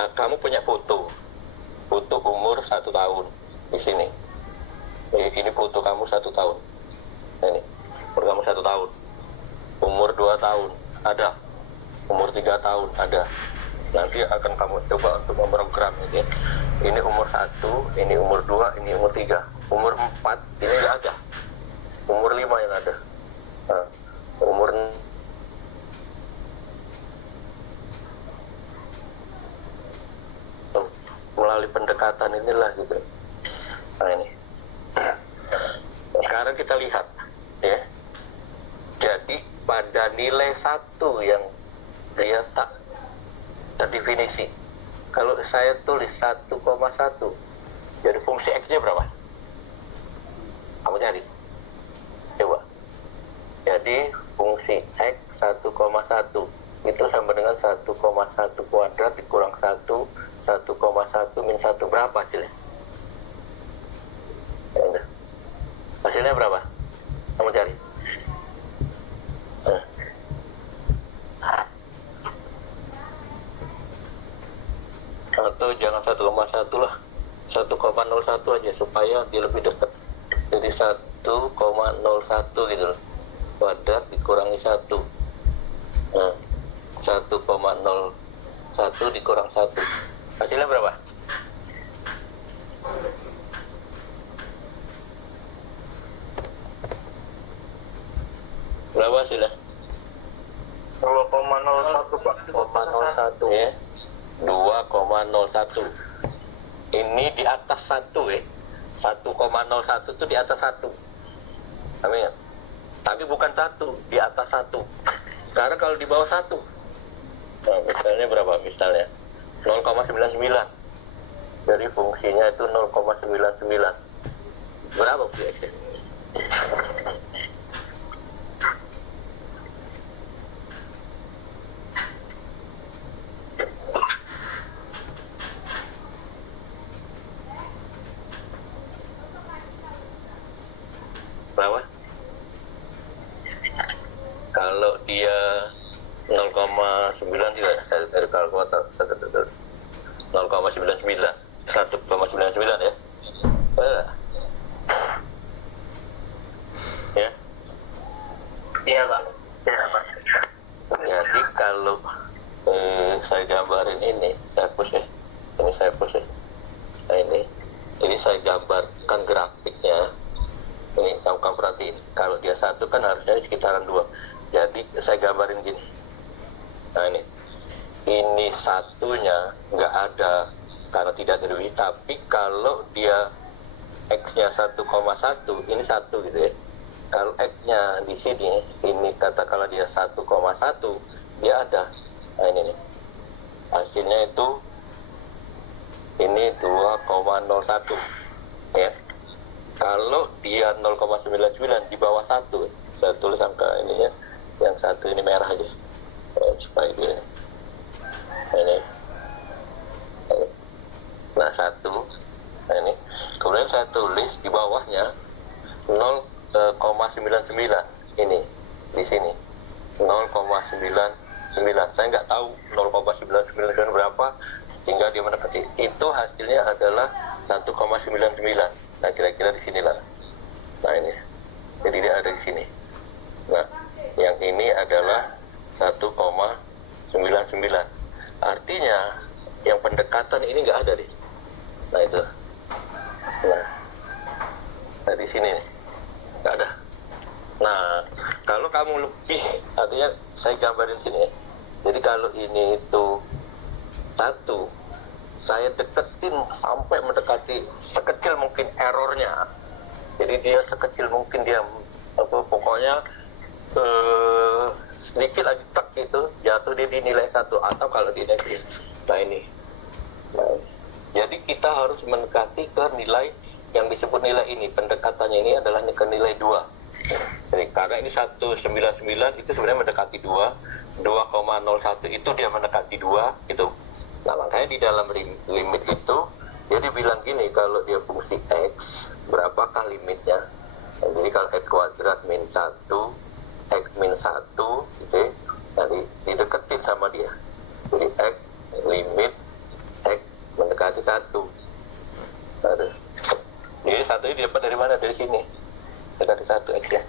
Nah, kamu punya foto umur 1 tahun di sini. Ini foto kamu 1 tahun. Ini umur kamu 1 tahun. Umur 2 tahun ada. Umur 3 tahun ada. Nanti akan kamu coba untuk memprogram ini. Ini umur 1, ini umur 2, ini umur 3. Umur 4 ini nggak ada. Umur 5 yang ada. Nah, umur melalui pendekatan inilah gitu. Nah ini. Sekarang kita lihat ya. Jadi pada nilai 1 yang dia tak terdefinisi. Kalau saya tulis 1,1, jadi fungsi X-nya berapa? Kamu cari. Coba. Jadi fungsi X 1,1 itu sama dengan 1,1 kuadrat dikurang 1, 1,1 min 1. Berapa hasilnya? Ya udah. Hasilnya berapa? Kamu cari. Atau jangan 1,1 lah, 1,01 aja supaya dia lebih dekat. Jadi 1,01 gitu loh. Kuadrat dikurangi 1. Nah, 1,01 dikurang 1. Hasilnya berapa? Berapa hasilnya? 2,01 Pak. 2,01 ya. 2,01. Ini di atas 1 ya. 1,01 itu di atas 1. Amin. Tapi bukan 1, di atas 1. Karena kalau di bawah 1. Nah, misalnya berapa? Misalnya 0,99. Jadi fungsinya itu 0,99. Berapa X-nya? Berapa? kalau dia 0,9 juga dari kalkulator 0,99 1,99 ya. Ya. Iya Pak. Jadi kalau saya gambarin ini, saya hapus ya. Ini saya hapus ya. Nah ini. Jadi saya gambarkan grafiknya. Ini kamu perhatiin. Kalau dia 1 kan harusnya di sekitaran 2. Jadi saya gambarin gini. Nah ini. Ini satunya nggak ada karena tidak terlebih. Tapi kalau dia X-nya 1,1, ini 1 gitu ya. Kalau X-nya di sini, ini katakanlah dia 1,1, dia ada. Nah ini nih. Hasilnya itu ini 2,01 ya. Kalau dia 0,99 di bawah 1, saya tulis angka ini ya. Yang 1 ini merah aja. Supaya dia ini. Ini. Nah 1. Nah ini. Kemudian saya tulis di bawahnya 0,99 ini di sini 0,99. Saya nggak tahu 0,999 berapa hingga dia mendekati. Itu hasilnya adalah 1,99. Nah kira-kira di sinilah. Nah ini. Jadi dia ada di sini. Nah yang ini adalah 1,99. Artinya yang pendekatan ini nggak ada nih. Nah itu. Nah di sini nih. Nggak ada. Nah, kalau kamu lebih, artinya saya gambarin sini ya. Jadi kalau ini itu 1, saya deketin sampai mendekati sekecil mungkin errornya. Jadi dia sekecil mungkin dia pokoknya sedikit lagi tek gitu, jatuh dia di nilai 1 atau kalau di nilai. Nah ini. Nah, jadi kita harus mendekati ke nilai yang disebut nilai ini, pendekatannya ini adalah ke nilai 2. Jadi karena ini 199 itu sebenarnya mendekati 2, 2,01 itu dia mendekati 2 gitu. Nah makanya di dalam limit itu dia dibilang gini, kalau dia fungsi X berapakah limitnya. Nah, jadi kalau X kuadrat min 1, X min 1 gitu ya, nanti dideketin sama dia. Jadi X limit X mendekati 1. Nah, jadi 1 ini dapat dari mana? Dari sini. Dekati 1 X ya.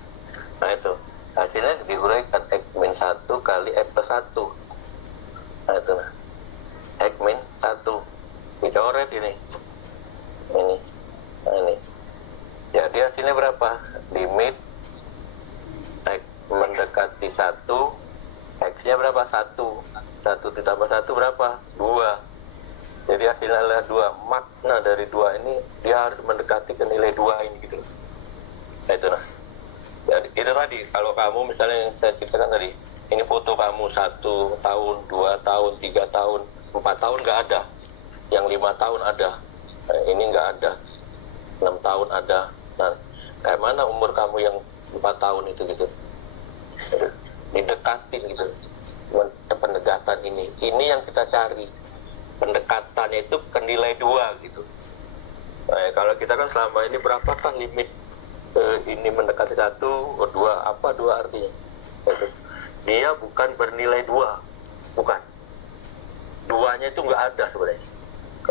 Nah itu. Hasilnya diuraikan X min 1 kali X plus 1. Nah itu nah. X min 1. Dicoret ini. Ini. Nah ini. Jadi hasilnya berapa? Limit X mendekati 1. X-nya berapa? 1. 1 ditambah 1 berapa? 2. Jadi hasilnya adalah 2. Makna dari 2 ini dia harus mendekati ke nilai 2 ini gitu. Nah itu nah. Jadi itu tadi, kalau kamu misalnya yang saya ceritakan tadi, ini foto kamu 1 tahun, 2 tahun, 3 tahun, 4 tahun nggak ada. Yang 5 tahun ada. Nah, ini nggak ada. 6 tahun ada. Nah, kayak mana umur kamu yang 4 tahun itu gitu. Didekatin gitu. Pendekatan ini. Ini yang kita cari. Pendekatannya itu ke nilai 2 gitu. Nah, kalau kita kan selama ini berapakah limit ini mendekati 1, 2, apa 2 artinya? Gitu. Dia bukan bernilai 2, bukan. 2-nya itu nggak ada sebenarnya.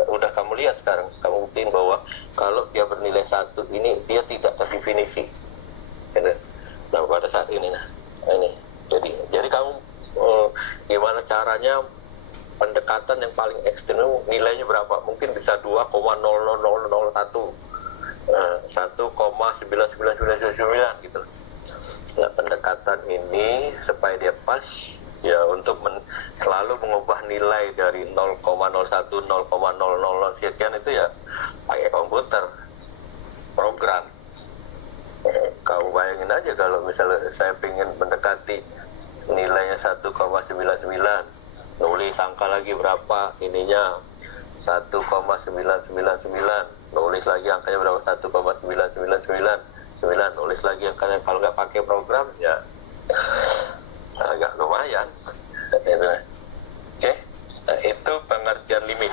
Udah kamu lihat sekarang, kamu buktiin bahwa kalau dia bernilai 1 ini dia tidak terdefinisi. Gitu. Nah pada saat ini nah ini. Jadi kamu gimana caranya pendekatan yang paling ekstrim nilainya berapa? Mungkin bisa 2,00001, 1,99999 gitu. Nah pendekatan ini supaya dia pas ya untuk selalu mengubah nilai dari 0,01, 0,000 sekian itu ya pakai komputer program. Kamu bayangin aja kalau misalnya saya ingin mendekati nilainya 1,99, nulis angka lagi berapa ininya 1,999, nulis lagi angkanya berapa 1,999, nulis lagi angkanya. Kalau nggak pakai program ya agak lumayan. Oke, nah, itu pengertian limit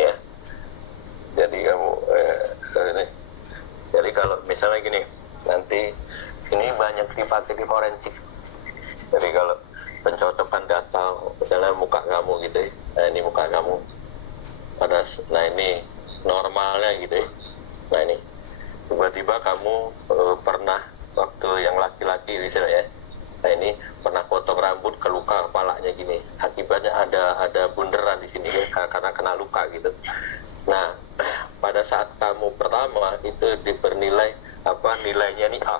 ya. Jadi kamu ini. Jadi kalau misalnya gini, nanti ini banyak dipakai di forensik. Jadi kalau pencocokan data, misalnya muka kamu gitu ya, nah ini muka kamu, nah ini normalnya gitu ya, nah ini tiba-tiba kamu pernah waktu yang laki-laki misalnya ya, nah ini pernah potong rambut ke luka kepalanya gini, akibatnya ada bunderan di sini ya, karena kena luka gitu. Nah pada saat kamu pertama itu dibernilai nilainya nih A,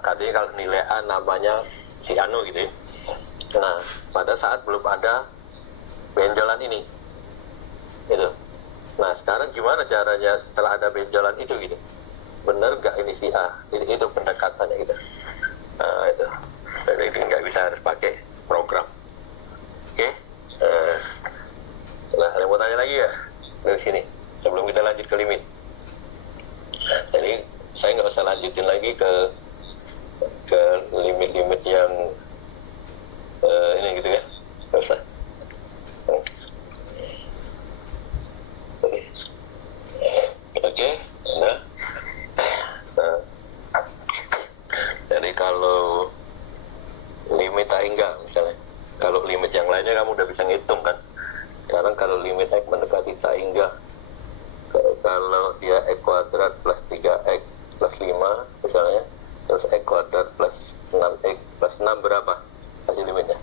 katanya kalau nilai A namanya si Anu gitu ya. Nah pada saat belum ada benjolan ini gitu. Nah sekarang gimana caranya setelah ada benjolan itu gitu, bener gak ini si A, itu pendekatannya gitu. Nah itu, jadi nggak bisa harus pakai program. Oke. Nah ada yang mau tanya lagi ya dari sini sebelum kita lanjut ke limit. Jadi saya nggak usah lanjutin lagi ke limit-limit yang ini gitu ya, nggak usah. Oke, nah, jadi kalau limit A enggak misalnya, kalau limit yang lainnya kamu udah bisa ngitung kan. Sekarang kalau limit X mendekati tak hingga, kalau dia X kuadrat plus 3X plus 5 misalnya, terus X kuadrat plus 6X plus 6 berapa hasil limitnya?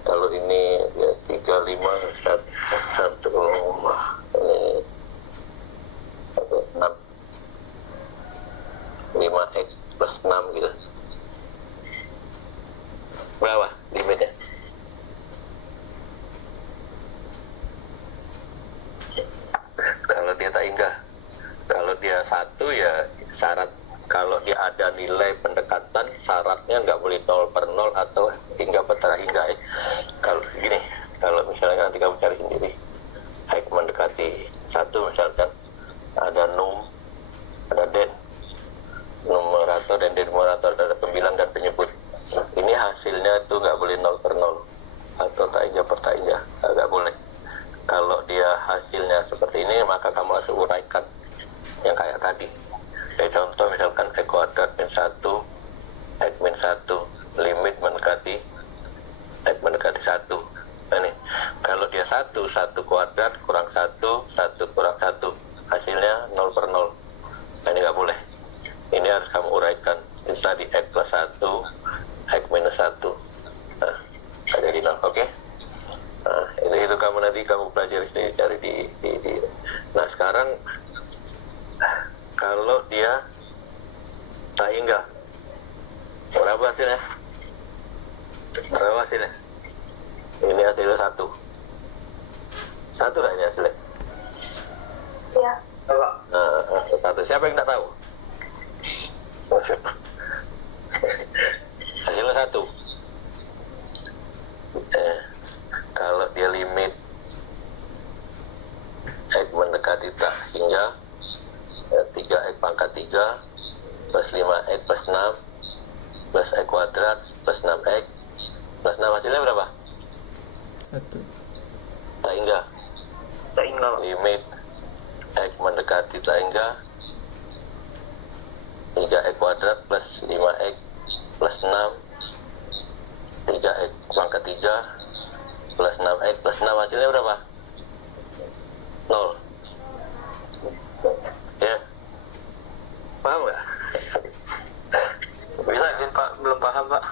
Kalau ini ya 35 1 ini 6 5X plus 6 gitu, berapa limitnya? Kalau dia tak hingga, kalau dia 1 ya syarat, kalau dia ada nilai pendekatan syaratnya nggak boleh 0/0 atau hingga petara hingga ya. Kalau gini, kalau misalnya nanti kamu cari sendiri X mendekati 1 misalkan ada num, ada den, numerator dan denominator, ada pembilang dan penyebut, ini hasilnya itu nggak boleh 0/0 atau tak hingga per tak hingga, nggak boleh. Kalau dia hasilnya seperti ini maka kamu harus uraikan yang kayak tadi. Kayak contoh misalkan X kuadrat min 1 X min 1 limit mendekati X mendekati 1. Nah ini kalau dia 1 kuadrat kurang 1 kurang 1 hasilnya 0/0. Nah ini nggak boleh, ini harus kamu uraikan. Ini tadi X plus 1 X minus 1, nah jadi 0. Oke. Nah itu kamu nanti kamu pelajari sendiri, cari di. Nah sekarang kalau dia tak hingga, berapa hasilnya? Berapa hasilnya? Ini hasilnya 1 lah ini hasilnya. Iya. Nah 1, siapa yang nggak tahu? Hasilnya 1. Kalau dia limit X mendekati tak hingga 3X pangkat 3 plus 5X plus 6 plus X kuadrat plus 6X plus 6 hasilnya berapa? 1. Tak hingga. Limit X mendekati tak hingga 3X kuadrat plus 5X plus 6 3X pangkat 3 plus 6X plus 6 hasilnya berapa? 0. Ya, paham nggak? Bisa sih Pak, belum paham Pak.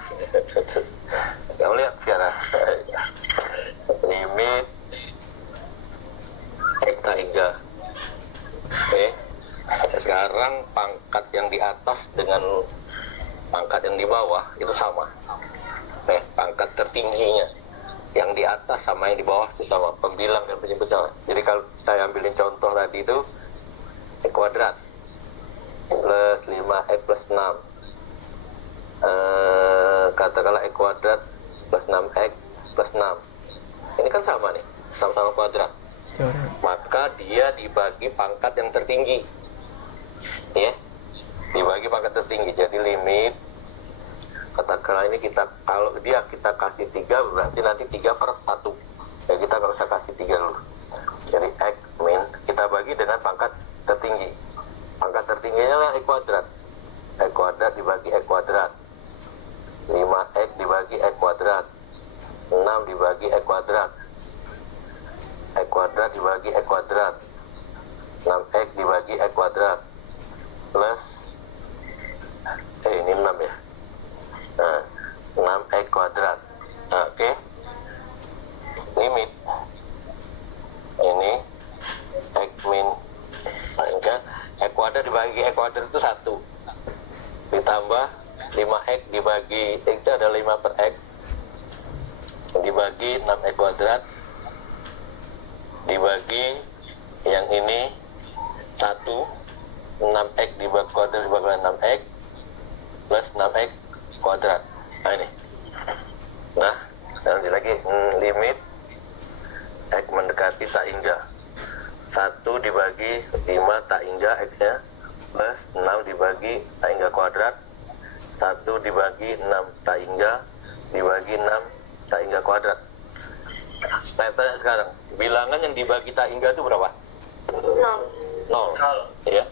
Kamu lihat sekarang limit X tak hingga. Oke, sekarang pangkat yang di atas dengan pangkat yang di bawah itu sama. Pangkat tertingginya yang di atas sama yang di bawah itu sama, pembilang dan penyebut sama. Jadi kalau saya ambilin contoh tadi itu X kuadrat plus 5X plus 6, katakanlah X kuadrat plus 6X plus 6, ini kan sama nih, sama-sama kuadrat, maka dia dibagi pangkat yang tertinggi ya, dibagi pangkat tertinggi. Jadi limit, katakanlah ini kalau dia kita kasih 3 berarti nanti 3/1 ya, kita nggak usah kasih 3 dulu. Jadi X min kita bagi dengan pangkat tertinggi, pangkat tertingginya lah X kuadrat, X kuadrat dibagi X kuadrat kuadrat. 6 dibagi X kuadrat. X kuadrat dibagi X kuadrat. 6X dibagi X kuadrat. Plus, ini 6 ya. Nah, 6X kuadrat. Nah, oke. Limit. Ini X min, kan? X kuadrat dibagi X kuadrat itu 1. Ditambah 5X dibagi X itu ada 5 per X. Dibagi 6X kuadrat. Dibagi yang ini 1. 6X dibagi kuadrat dibagi 6X. Plus 6X kuadrat. Nah ini. Nah, nanti lagi limit X mendekati tak hingga 1 dibagi 5 tak hingga X-nya plus 6 dibagi tak hingga kuadrat. 1 dibagi 6 tak hingga dibagi 6 tak hingga kuadrat. Saya tanya sekarang, bilangan yang dibagi tak hingga itu berapa? 0. Ya.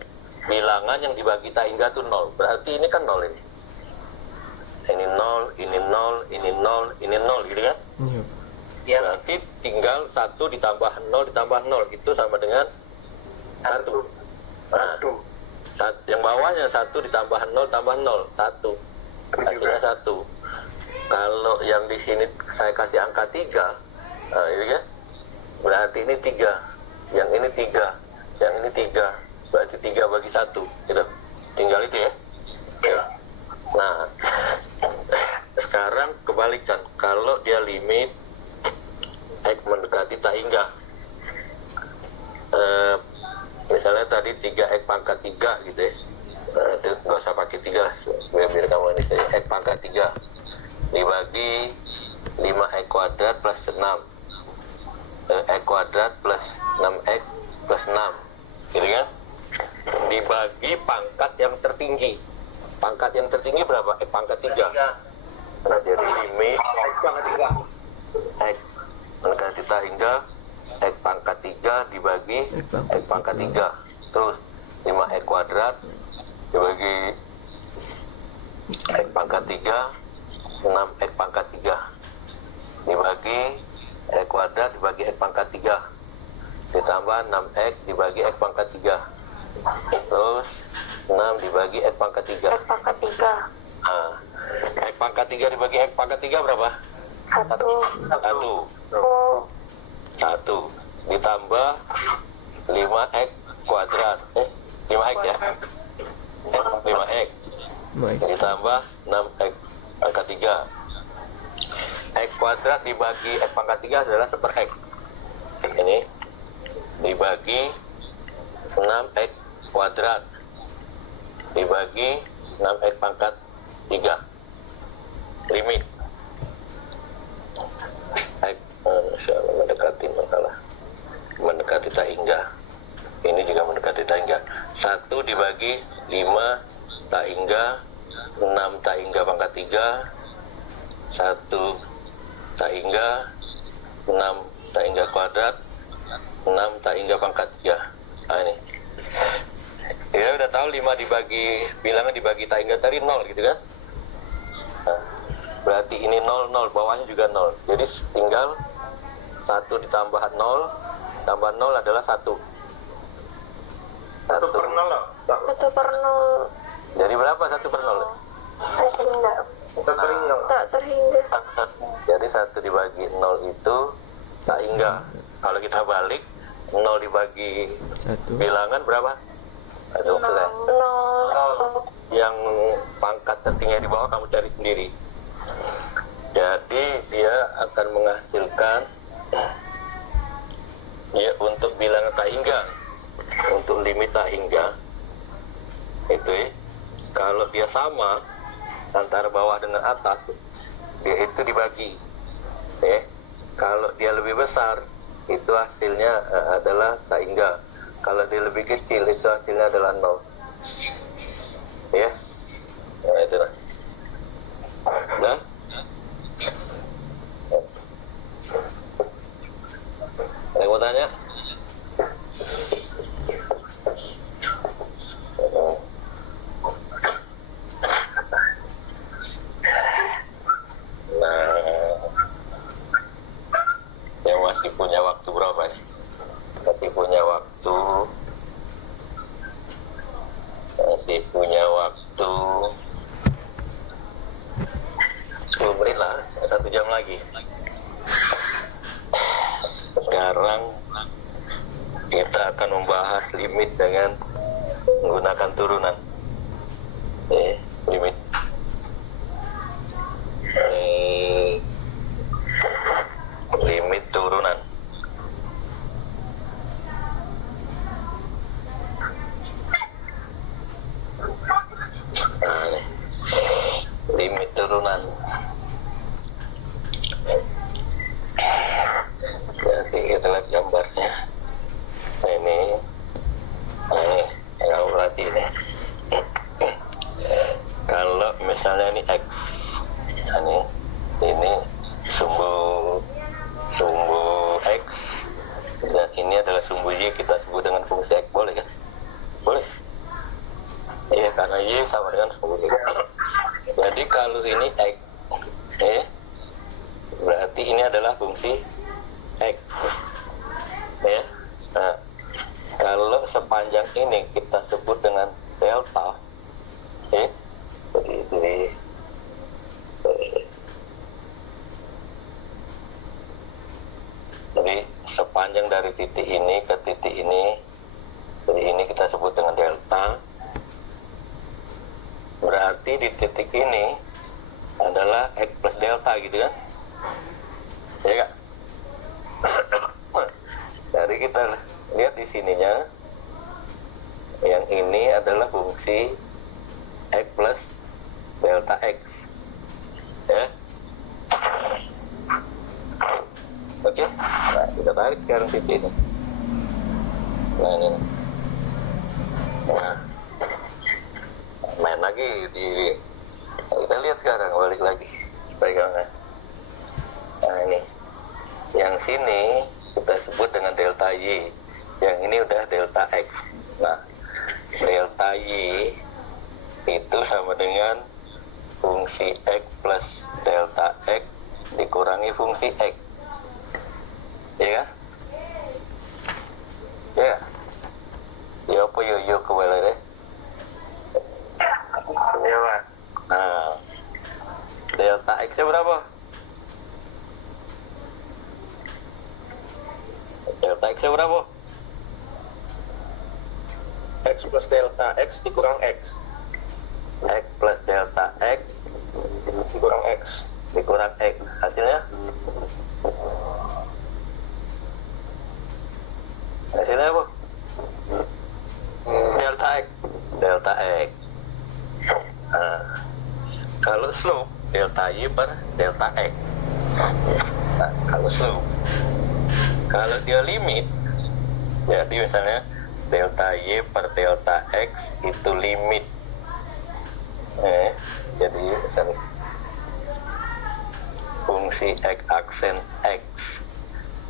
Bilangan yang dibagi tak hingga itu 0. Berarti ini kan 0 ini. Ini 0, ini 0, ini 0, ini 0 gitu kan? Iya. Berarti tinggal 1 ditambah 0 ditambah 0 itu sama dengan 1. Nah, yang bawahnya 1 ditambah 0 tambah 0 1. Hasilnya 1. Kalau yang di sini saya kasih angka 3, nah ini kan? Berarti ini 3. Yang ini 3. Yang ini 3. Berarti 3 bagi 1 gitu. Tinggal itu ya. Ya. Nah, sekarang kebalikan. Kalau dia limit X mendekati tak hingga, misalnya tadi 3X pangkat 3 gitu ya, nggak usah pakai 3 biar kamu ini saja. X pangkat 3 dibagi 5X kuadrat plus 6, X kuadrat plus 6X plus 6 gitu kan, dibagi pangkat yang tertinggi. Pangkat yang tertinggi berapa? X pangkat 3. Nah, jadi limit X mendekati tak hingga X pangkat 3 dibagi X pangkat 3. Terus 5X kuadrat dibagi X pangkat 3, 6X pangkat 3 dibagi X kuadrat dibagi X pangkat 3 ditambah 6X dibagi X pangkat 3. Terus 6 dibagi X pangkat 3. X pangkat 3. Nah, X pangkat 3 dibagi X pangkat 3 berapa? 1. 1 ditambah 5X kuadrat 5X ya 5X ditambah 6X pangkat 3. X kuadrat dibagi X pangkat 3 adalah 1 per X. Ini dibagi 6X kuadrat dibagi 6X pangkat 3. Limit X mendekati masalah mendekati tak hingga. Ini juga mendekati tak hingga. 1 dibagi 5 tak hingga 6 tak hingga pangkat 3. 1 tak hingga 6 tak hingga kuadrat 6 tak hingga pangkat 3. Nah ini ya udah tahu 5 dibagi bilangan dibagi tak hingga tadi 0 gitu kan. Nah, berarti ini 0, 0, bawahnya juga 0. Jadi tinggal 1 ditambah 0, tambah 0 adalah 1. 1 per 0 lah. 1 per 0. Jadi berapa 1 per 0? Terhingga. Tak terhingga. Jadi 1 dibagi 0 itu tak hingga. Kalau kita balik 0 dibagi 1. bilangan berapa? 12. 0. Yang pangkat tertinggi di bawah kamu cari sendiri. Jadi dia akan menghasilkan ya untuk bilangan tak hingga, untuk limit tak hingga itu ya, kalau dia sama antara bawah dengan atas dia itu dibagi ya. Kalau dia lebih besar itu hasilnya adalah tak hingga. Kalau dia lebih kecil itu hasilnya adalah 0 ya. Nah itu lah. Nah ada yang mau tanya? Nah menit lah, 1 jam lagi. Sekarang kita akan membahas limit dengan menggunakan turunan. Limit. Limit turunan. Nah, ini. Limit turunan. Jadi kita lihat gambarnya. Nah, ini yang berarti ini. Kalau misalnya ini X, ini sumbu X, dan ini adalah sumbu Y, kita sebut dengan fungsi X, boleh kan? Boleh. Iya, karena Y sama dengan sumbu X. Jadi kalau ini X, berarti ini adalah fungsi X. Ya. Nah, kalau sepanjang ini kita sebut dengan delta, jadi sepanjang dari titik ini ke titik ini, jadi ini kita sebut dengan delta. Berarti di titik ini adalah X plus delta gitu kan? Ya kan? Jadi kita lihat di sininya, yang ini adalah fungsi X plus delta X, ya. Oke, nah kita tarik sekarang titik ini. Nah ini, nah main lagi kita lihat sekarang, balik lagi pegangan. Nah ini, yang sini kita sebut dengan delta Y, yang ini udah delta X. Nah, delta Y itu sama dengan fungsi X plus delta X dikurangi fungsi X, ya kan? Ya, ya apa yo kembali deh. Iya, Pak. Nah, delta X-nya berapa? Delta X-nya berapa? X plus delta X dikurang X. X plus delta X Dikurang X. dikurang X. Hasilnya? Hasilnya apa? Delta X. Delta X. Nah, kalau slope, delta Y per delta X. Nah, kalau slope. Kalau dia limit, jadi misalnya delta Y per delta X itu limit. Jadi misalnya fungsi X aksen X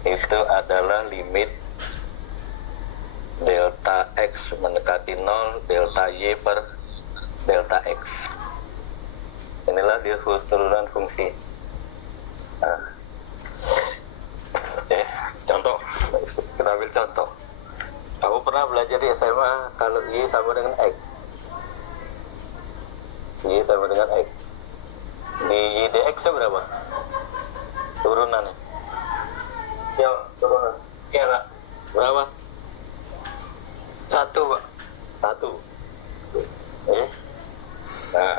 itu adalah limit delta X mendekati 0 delta Y per delta X. Inilah dia turunan fungsi. Nah, contoh, kita ambil contoh. Kamu pernah belajar di SMA kalau Y sama dengan X, Y sama dengan X, di Y dx nya berapa turunannya? Ya, turunan. Iya, Pak. Berapa? 1, Pak. 1. Nah,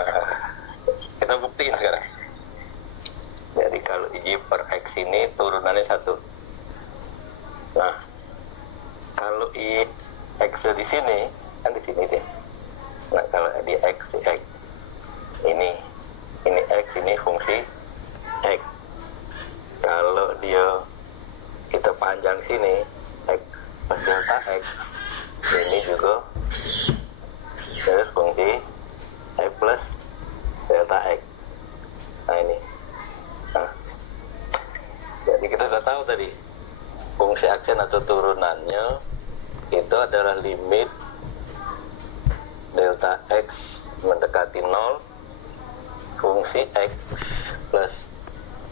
kita buktiin sekarang. Jadi kalau Y per X ini turunannya 1. Nah, kalau Y X di sini, kan di sini deh. Nah, kalau di X, ini X, ini fungsi X. Kalau dia kita panjang sini, X plus delta X, ini juga terus fungsi X plus delta X. Nah ini. Nah, jadi kita sudah tahu tadi fungsi aksen atau turunannya itu adalah limit delta X mendekati 0 fungsi X plus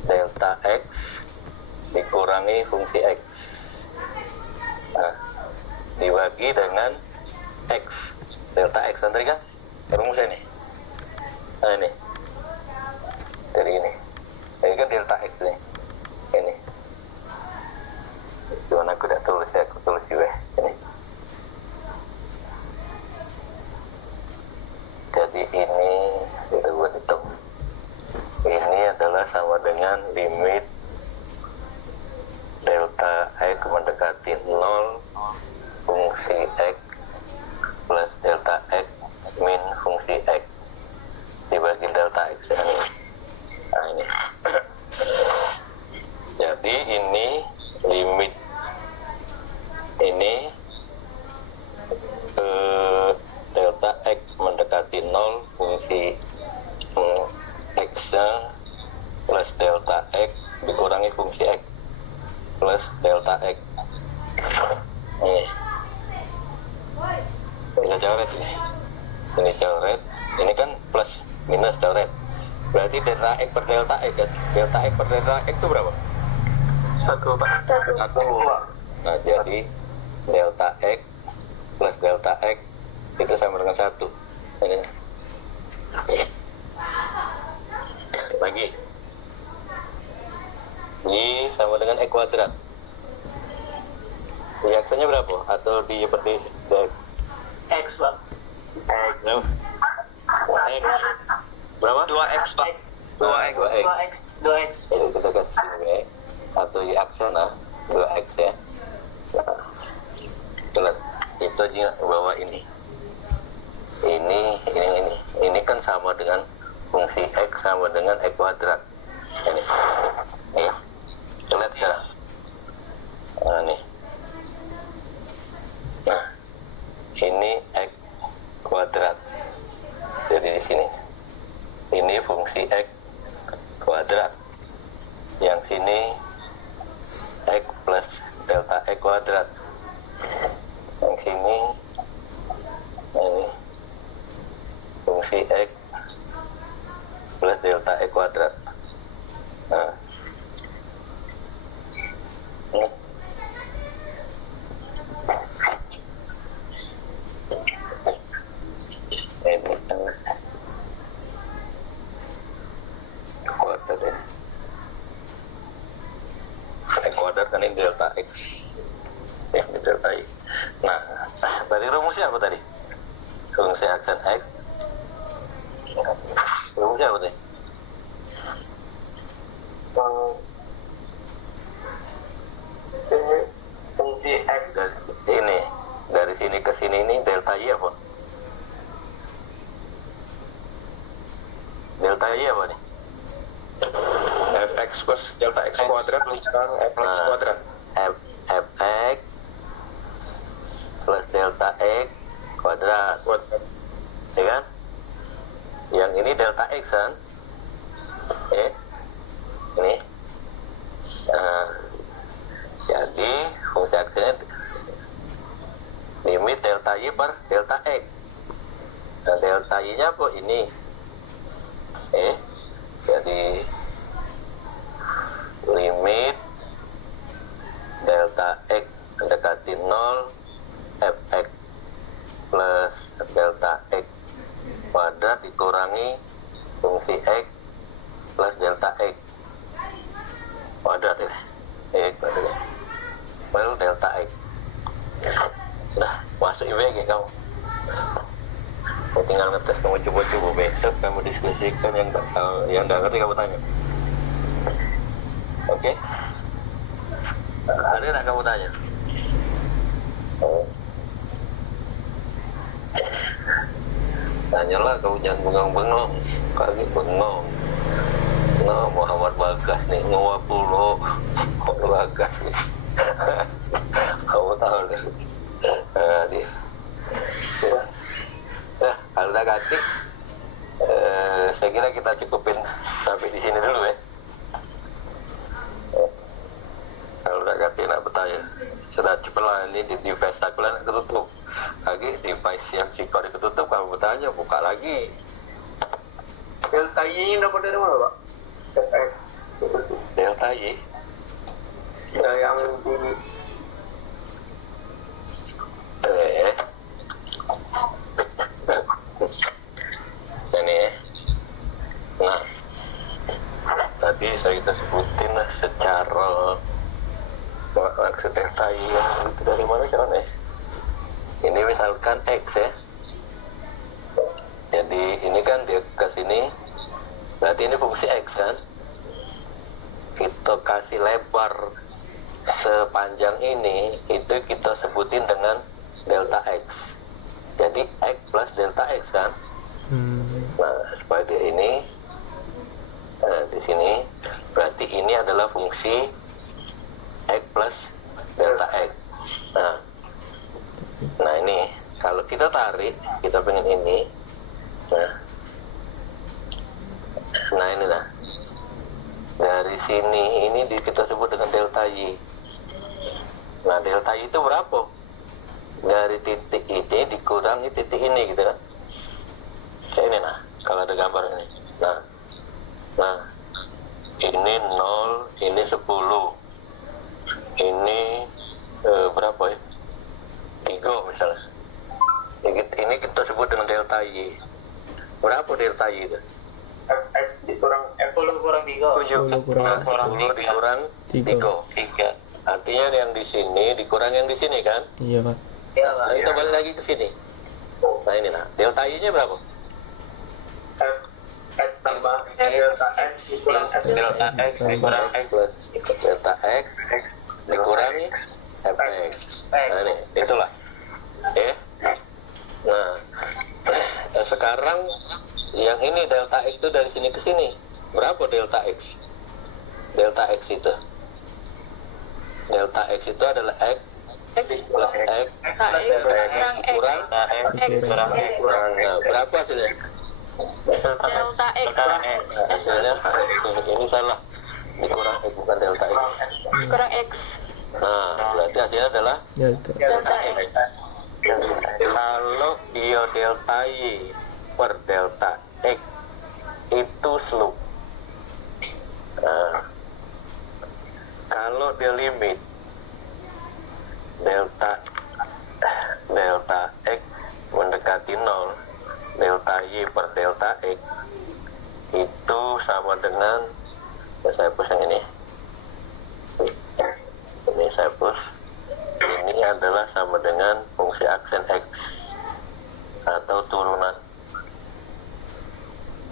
delta X dikurangi fungsi X. Nah, dibagi dengan X, delta X tadi kan rumusnya nih. Nah ini, dari ini sama dengan limit delta X mendekati 0 fungsi X plus delta X min fungsi X dibagi delta X ya. Nah ini jadi ini limit ini delta X mendekati 0 fungsi X nya plus delta X dikurangi fungsi X plus delta X. Ini coret ini coret, ini kan plus minus coret, berarti delta X per delta X kan? Delta X per delta X itu berapa? 1. Nah jadi delta X plus delta X itu sama dengan 1. Ini bagi Y sama dengan X kuadrat. Reaksinya berapa? Atau di seperti X, Pak. X berapa? 2X, Pak. 2X. Jadi kita kasih W atau Y aksona 2X ya. Nah, jelas. Itu aja bawa ini. Ini kan sama dengan fungsi X sama dengan X kuadrat. Ini. Ya. Lihat sekarang. Nah, nih. Nah, ini X kuadrat. Jadi di sini. Ini fungsi X kuadrat. Yang sini X plus delta X kuadrat. Yang sini ini fungsi X plus delta X kuadrat. Nah, ini kuadrat ya. X kuadrat kan ini delta X ya, ini delta Y. Nah, tadi rumusnya apa tadi? Fungsi aksen X. Rumusnya apa tadi? Fungsi X. Ini dari sini ke sini ini delta Y apa? Delta Y apa nih? fx plus delta x kuadrat sekarang fx kuadrat. Fx plus delta x kuadrat, ya kan? Yang ini delta x kan? Ini. Nah, jadi fungsi aksinya limit delta y per delta x. Nah, delta y nya apa? Ini. Jadi limit delta x mendekati 0 fx plus delta x kuadrat dikurangi fungsi x plus delta x kuadrat ya. Kuadrat baru delta x. Udah masuk IBG kamu. Tinggal ngetes, kamu coba-coba besok kamu diskusikan, yang nggak tahu, yang nggak ngerti kamu tanya. Oke? Ada nggak kamu tanya? Tanyalah, kamu jangan bengong-bengong. Kali bengong. Nah, Muhammad Bagas nih, ngawapuluh Bagas nih. Kamu tahu deh. Dia. Nah, kalau udah ganti, saya kira kita cukupin sampai di sini dulu ya. Kalau udah ganti, nak bertanya. Sudah cepat ini di device aku lah ketutup. Lagi device yang Cikor ketutup, kamu bertanya, buka lagi. Delta Y dapat dari mana, Pak? Delta Y. Ya, yang di ini ya. Nah, tadi saya kita sebutin lah secara maksud delta Y itu dari mana kan ya? Ini misalkan X ya. Jadi ini kan dia ke sini, berarti ini fungsi X kan? kita kasih lebar sepanjang ini, itu kita sebutin dengan delta X. Jadi X plus delta X kan. Nah, sebagai ini di sini berarti ini adalah fungsi X plus delta X. Nah ini kalau kita tarik, kita pengen ini, nah ini lah, dari sini ini kita sebut dengan delta Y. Nah delta Y itu berapa? Dari titik ini dikurangi titik ini gitu kan. Kayak ini nah, kalau ada gambar ini. Nah ini 0, ini 10, ini berapa ya? 3 misalnya. Ini kita sebut dengan delta Y. Berapa delta Y itu? X dikurang F kurang 3. 10 kurang 10 dikurang 3. Artinya yang di sini dikurang yang di sini kan? Iya Pak. Iya lah. Nah, kita balik lagi ke sini. Nah ini nah, delta Y-nya berapa? X tambah delta X dikurang delta X dikurang X plus delta X dikurangi fx. Nah ini, itulah. Nah, sekarang yang ini delta X itu dari sini ke sini. Berapa delta X? Delta X itu. Delta X itu adalah X plus X kurang kurang. Nah, berapa hasilnya? Delta X. Hasilnya ini salah. Dikurang X bukan delta X. Kurang X. Nah, berarti hasilnya adalah Delta X. kalau dia delta Y per delta X itu slope. Nah, kalau dia limit delta X mendekati 0, delta Y per delta X itu sama dengan, saya hapus yang ini saya hapus. Ini adalah sama dengan fungsi aksen X atau turunan.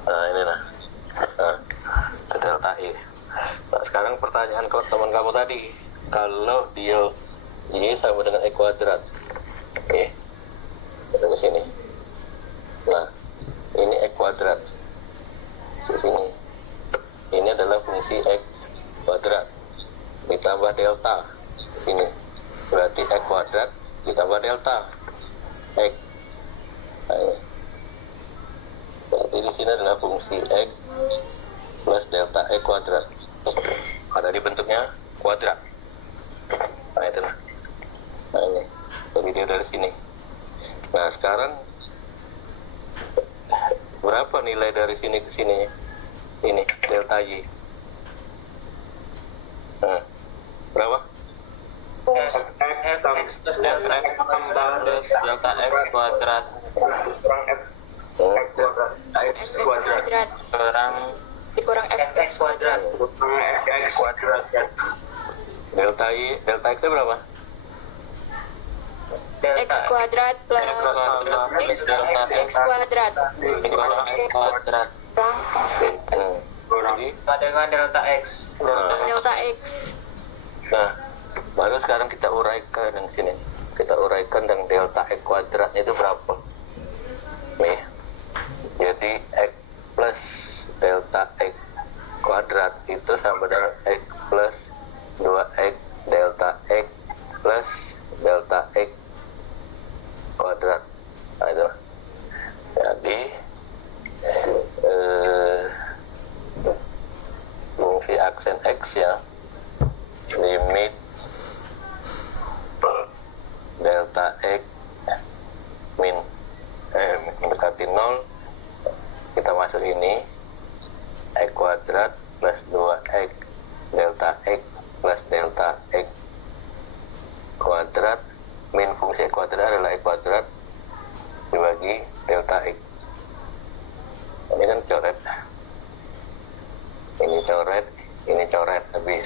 Nah ini nah, ke delta Y. Nah sekarang pertanyaan ke teman kamu tadi, kalau dia Y sama dengan X kuadrat, kita ke sini. Nah ini X kuadrat di sini. Ini adalah fungsi X kuadrat ditambah delta ini, berarti X kuadrat ditambah delta X. Nah, berarti di sini adalah fungsi X plus delta X kuadrat. Ada di bentuknya kuadrat. Nah itu. Nah ini, jadi dia dari sini. Nah sekarang berapa nilai dari sini ke sini? Ini delta Y. Nah, berapa? X plus delta X tambah delta X kuadrat kurang X kuadrat Dikurang X kuadrat. X kuadrat. Delta X itu berapa? X kuadrat plus delta X kuadrat. kurang X kuadrat Jadi, dengan delta X. Delta X. nah, baru sekarang kita uraikan yang sini. Kita uraikan dengan delta X kuadrat itu berapa? Nih, jadi X plus delta X kuadrat itu sama dengan X plus 2X delta X plus delta X kuadrat. Nah itu. Jadi fungsi aksen X ya, limit delta X mendekati 0, kita masuk ini X kuadrat plus 2X delta X plus delta X kuadrat, min fungsi X kuadrat adalah X kuadrat dibagi delta X. Ini kan coret, ini coret habis,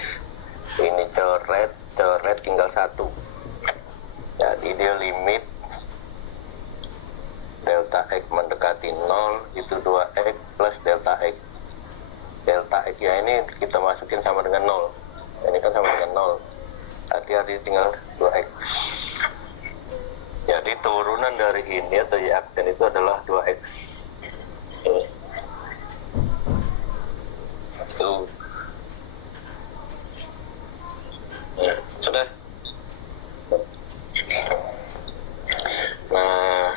ini coret tinggal 1. Jadi dia limit delta X mendekati 0 itu 2X plus delta X. delta X ya ini kita masukin sama dengan 0. Ini kan sama dengan 0. Hati-hati tinggal 2X. Jadi turunan dari ini atau Y aksen itu adalah 2X. Ini. Tuh. Ya, sudah. Nah,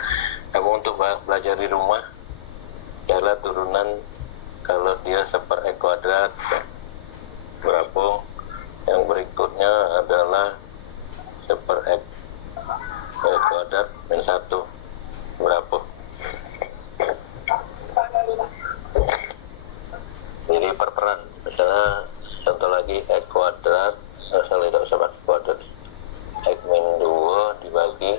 kamu untuk belajar di rumah, carilah turunan kalau dia seper X kuadrat berapa. Yang berikutnya adalah seper X kuadrat min 1 berapa. Jadi perperan, misalnya contoh lagi X kuadrat, asal tidak usah pakai kuadrat, X min 2 dibagi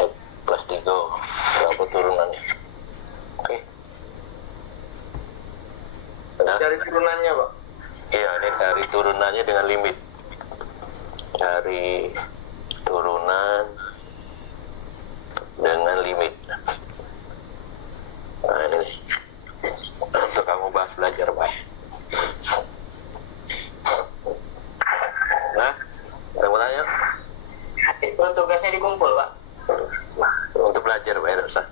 X plus 3 berapa turunannya. Oke. Nah, Dari turunannya, Pak. iya, ini dari turunannya dengan limit. Dari turunan dengan limit. Nah, ini nih. Untuk kamu bahas belajar, Pak. Nah, kamu tanya? Itu tugasnya dikumpul, Pak. Untuk belajar, Pak, tidak usah.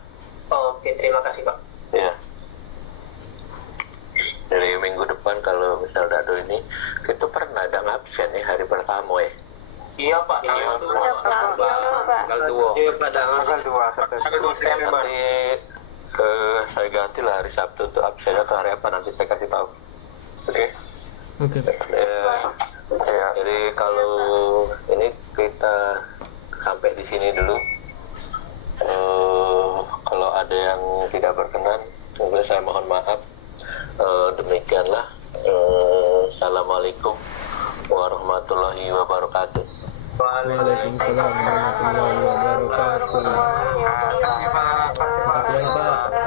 Oke, terima kasih, Pak. Ya. Dari minggu depan kalau misal Dado ini, kita pernah ada ngabsen ya hari pertama ya. Iya, Pak. Iya, Pak. Tanggal 2. Iya, Pak. Tanggal 2 September. Nanti saya ganti lah hari Sabtu untuk absennya atau hari apa nanti saya kasih tahu. Oke. Oke. Ya, jadi kalau ini kita sampai di sini dulu. Kalau ada yang tidak berkenan, mungkin saya mohon maaf. Demikianlah. Assalamualaikum warahmatullahi wabarakatuh. Waalaikumsalam warahmatullahi wabarakatuh. Terima kasih, Pak. Terima kasih banyak, Pak.